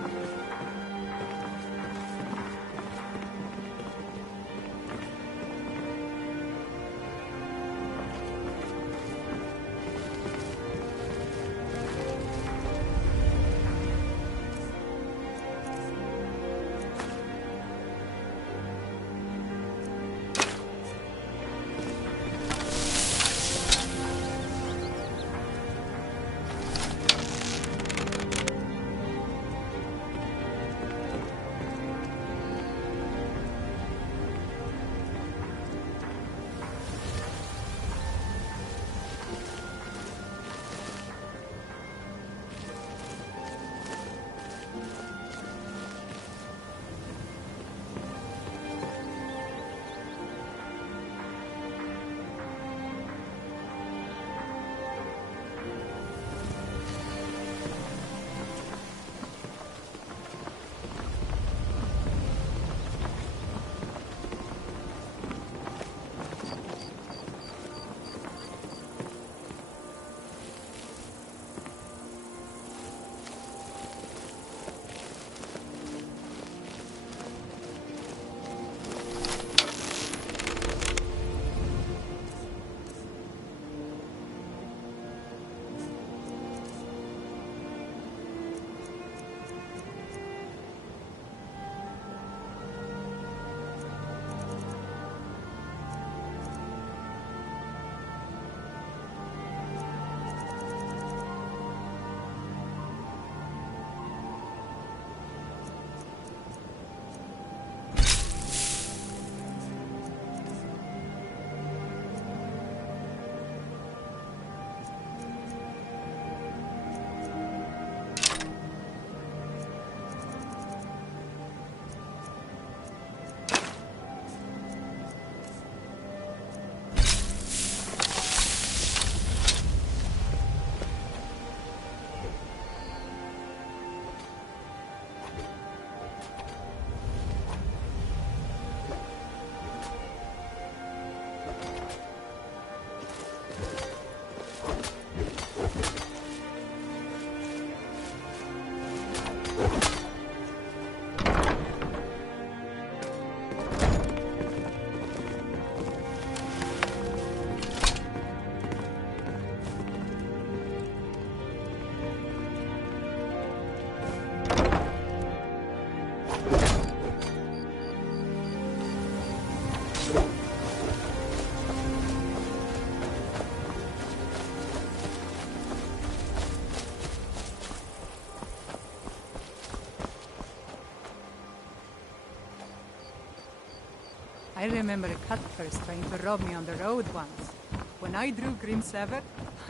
I remember cutpurse trying to rob me on the road once. When I drew Grimsever,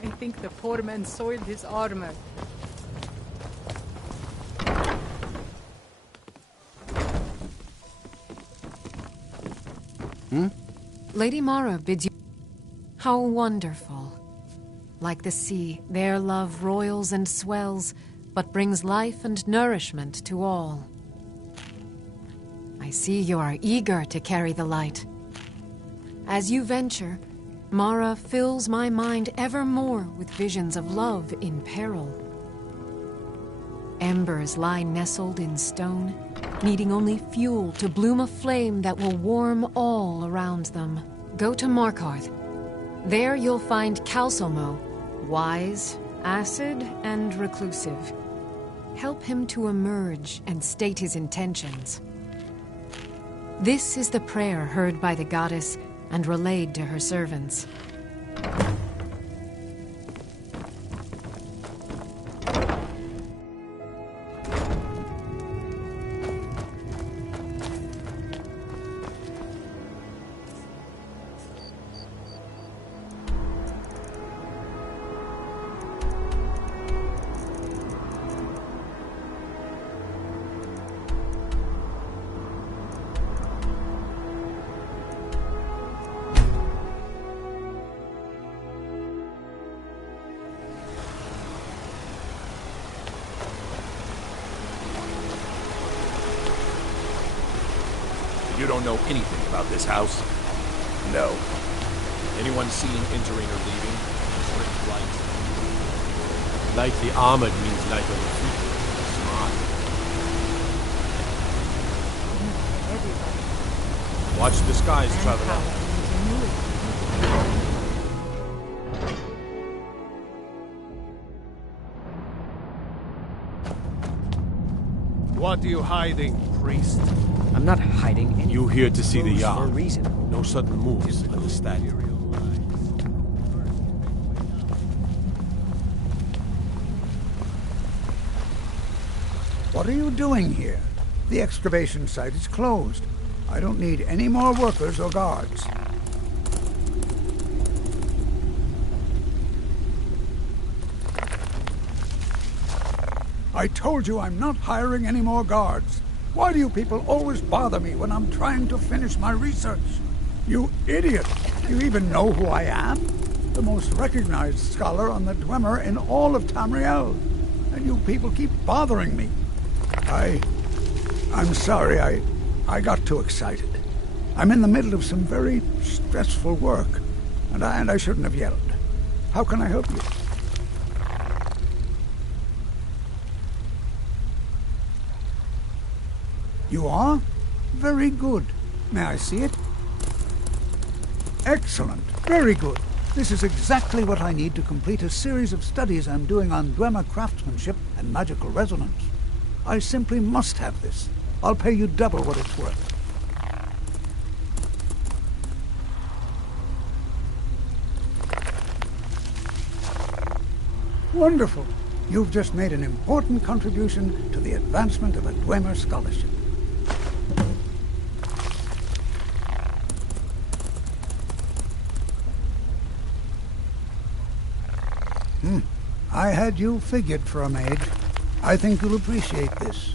I think the poor man soiled his armor. Lady Mara bids you... How wonderful. Like the sea, their love roils and swells, but brings life and nourishment to all. I see you are eager to carry the light. As you venture, Mara fills my mind ever more with visions of love in peril. Embers lie nestled in stone, needing only fuel to bloom a flame that will warm all around them. Go to Markarth. There you'll find Calsomo, wise, acid, and reclusive. Help him to emerge and state his intentions. This is the prayer heard by the goddess and relayed to her servants. You don't know anything about this house? No. Anyone seen entering or leaving? Strange light. Lightly armored means light on the feet. Smart. Watch the skies, traveler. What are you hiding, priest? I'm not hiding anything. You here to see the For a yard. reason. No sudden moves, understand? What are you doing here? The excavation site is closed. I don't need any more workers or guards. I told you I'm not hiring any more guards. Why do you people always bother me when I'm trying to finish my research? You idiot! Do you even know who I am? The most recognized scholar on the Dwemer in all of Tamriel. And you people keep bothering me. I'm sorry, I got too excited. I'm in the middle of some very stressful work, and I shouldn't have yelled. How can I help you? You are? Very good. May I see it? Excellent. Very good. This is exactly what I need to complete a series of studies I'm doing on Dwemer craftsmanship and magical resonance. I simply must have this. I'll pay you double what it's worth. Wonderful. You've just made an important contribution to the advancement of a Dwemer scholarship. I had you figured for a maid. I think you'll appreciate this.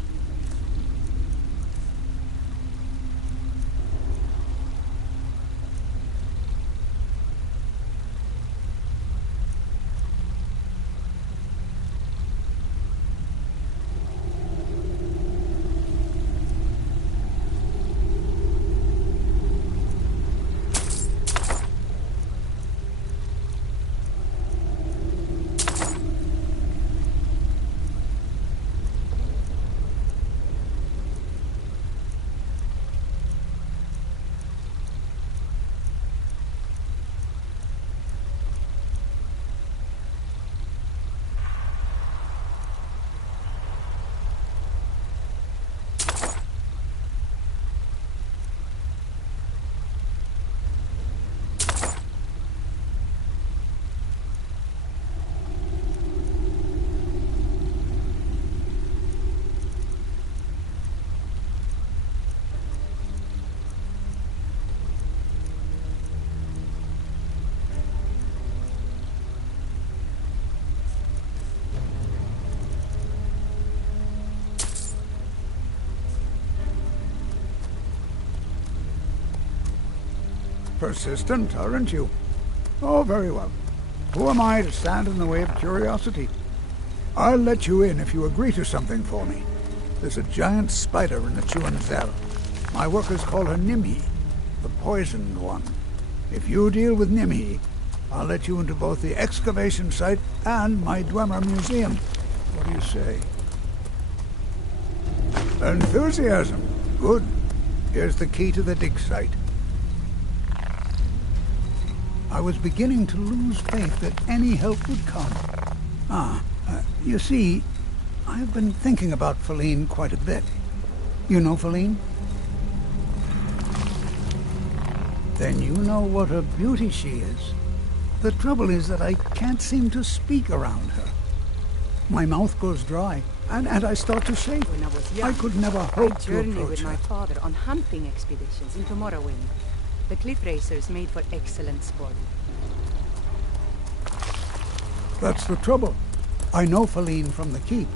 Persistent, aren't you? Oh, very well. Who am I to stand in the way of curiosity? I'll let you in if you agree to something for me. There's a giant spider in the Chuan Zell. My workers call her Nimhi, the poisoned one. If you deal with Nimhi, I'll let you into both the excavation site and my Dwemer museum. What do you say? Enthusiasm. Good. Here's the key to the dig site. I was beginning to lose faith that any help would come. You see, I've been thinking about Feline quite a bit. You know Feline? Then you know what a beauty she is. The trouble is that I can't seem to speak around her. My mouth goes dry, and I start to shake. When I was young, I could never hope to journeyed approach with her. my father on hunting expeditions into Morrowind. The cliff racers made for excellent sport. That's the trouble. I know Feline from the keep,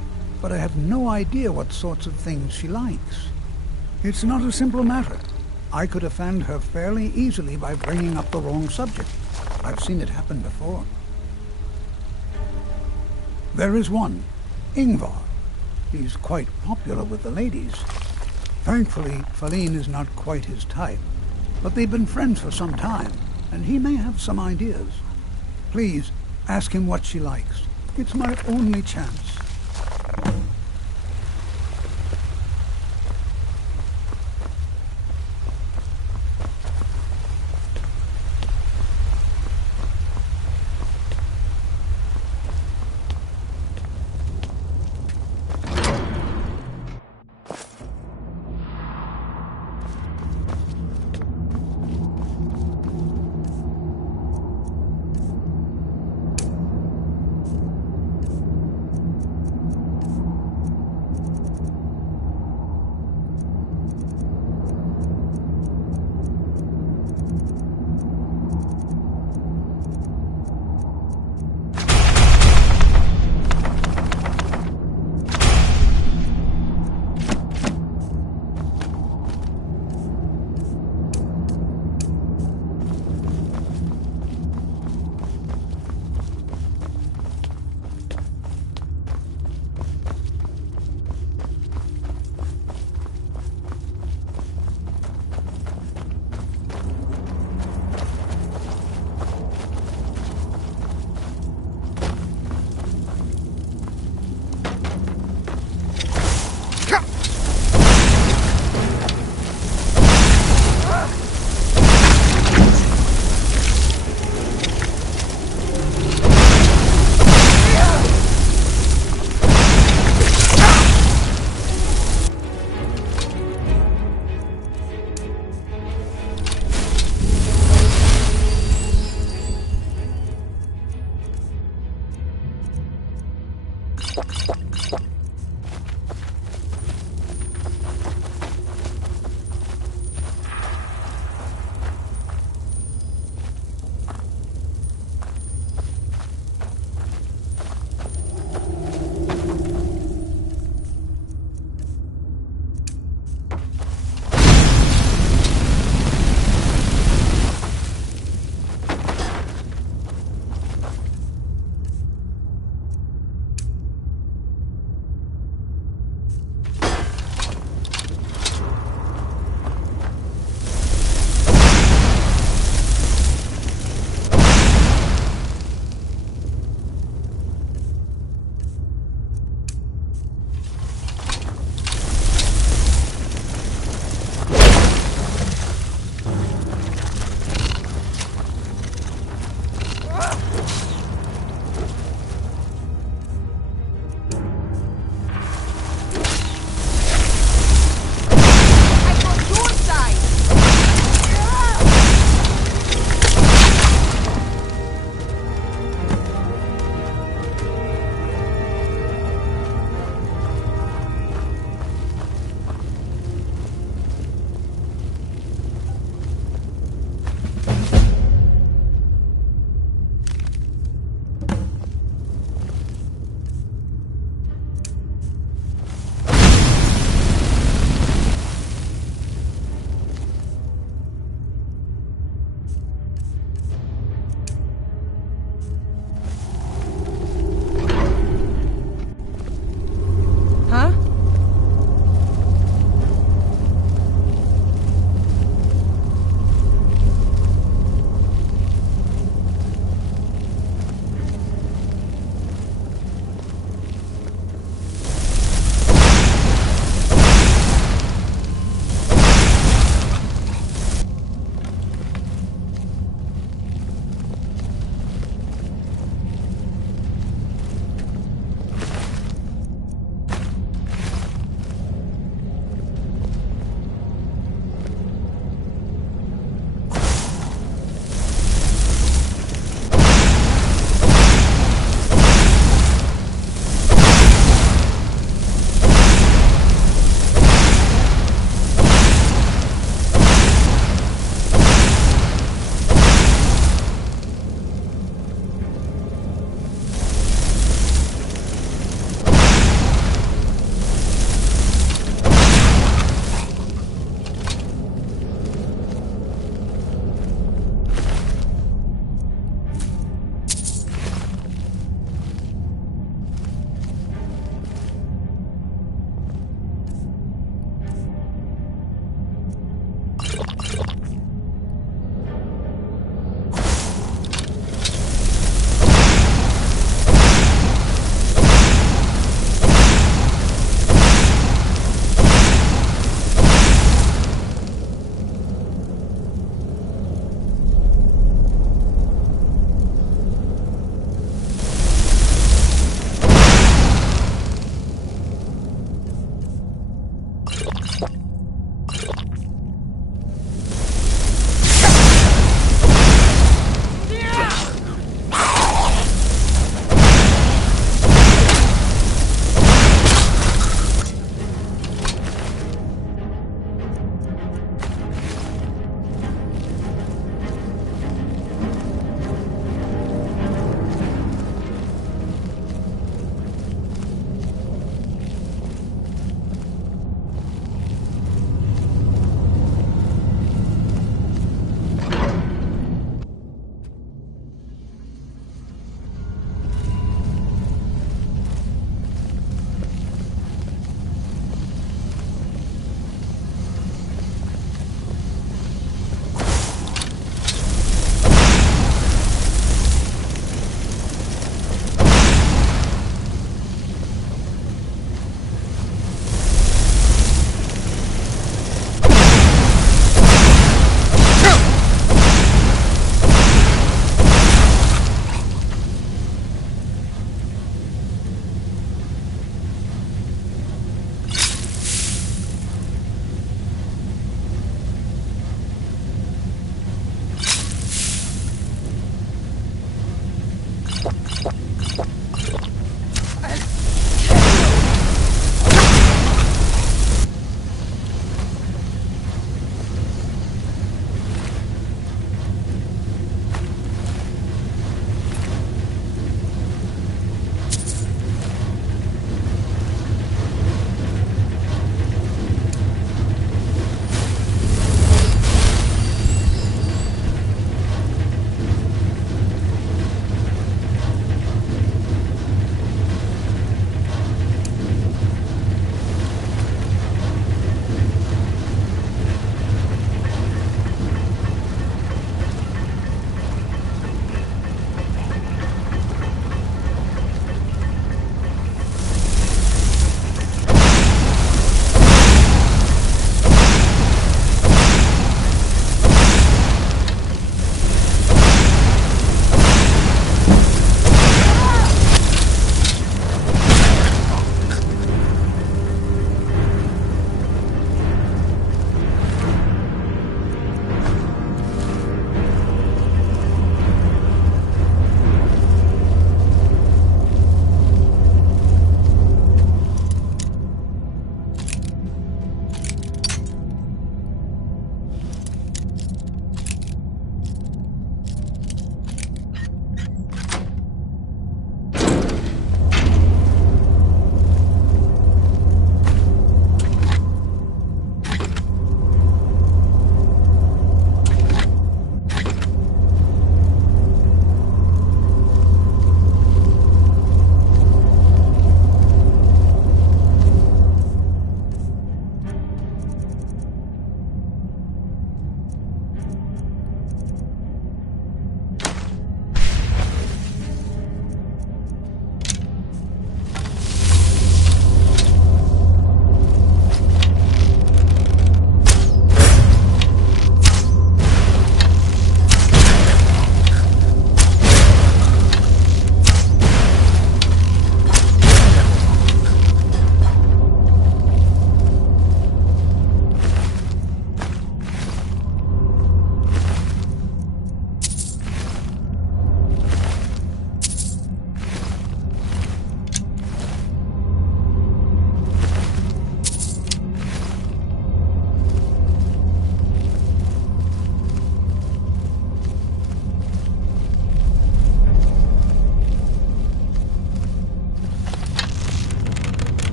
but I have no idea what sorts of things she likes. It's not a simple matter. I could offend her fairly easily by bringing up the wrong subject. I've seen it happen before. There is one, Ingvar. He's quite popular with the ladies. Thankfully, Feline is not quite his type, but they've been friends for some time, and he may have some ideas. Please, ask him what she likes. It's my only chance.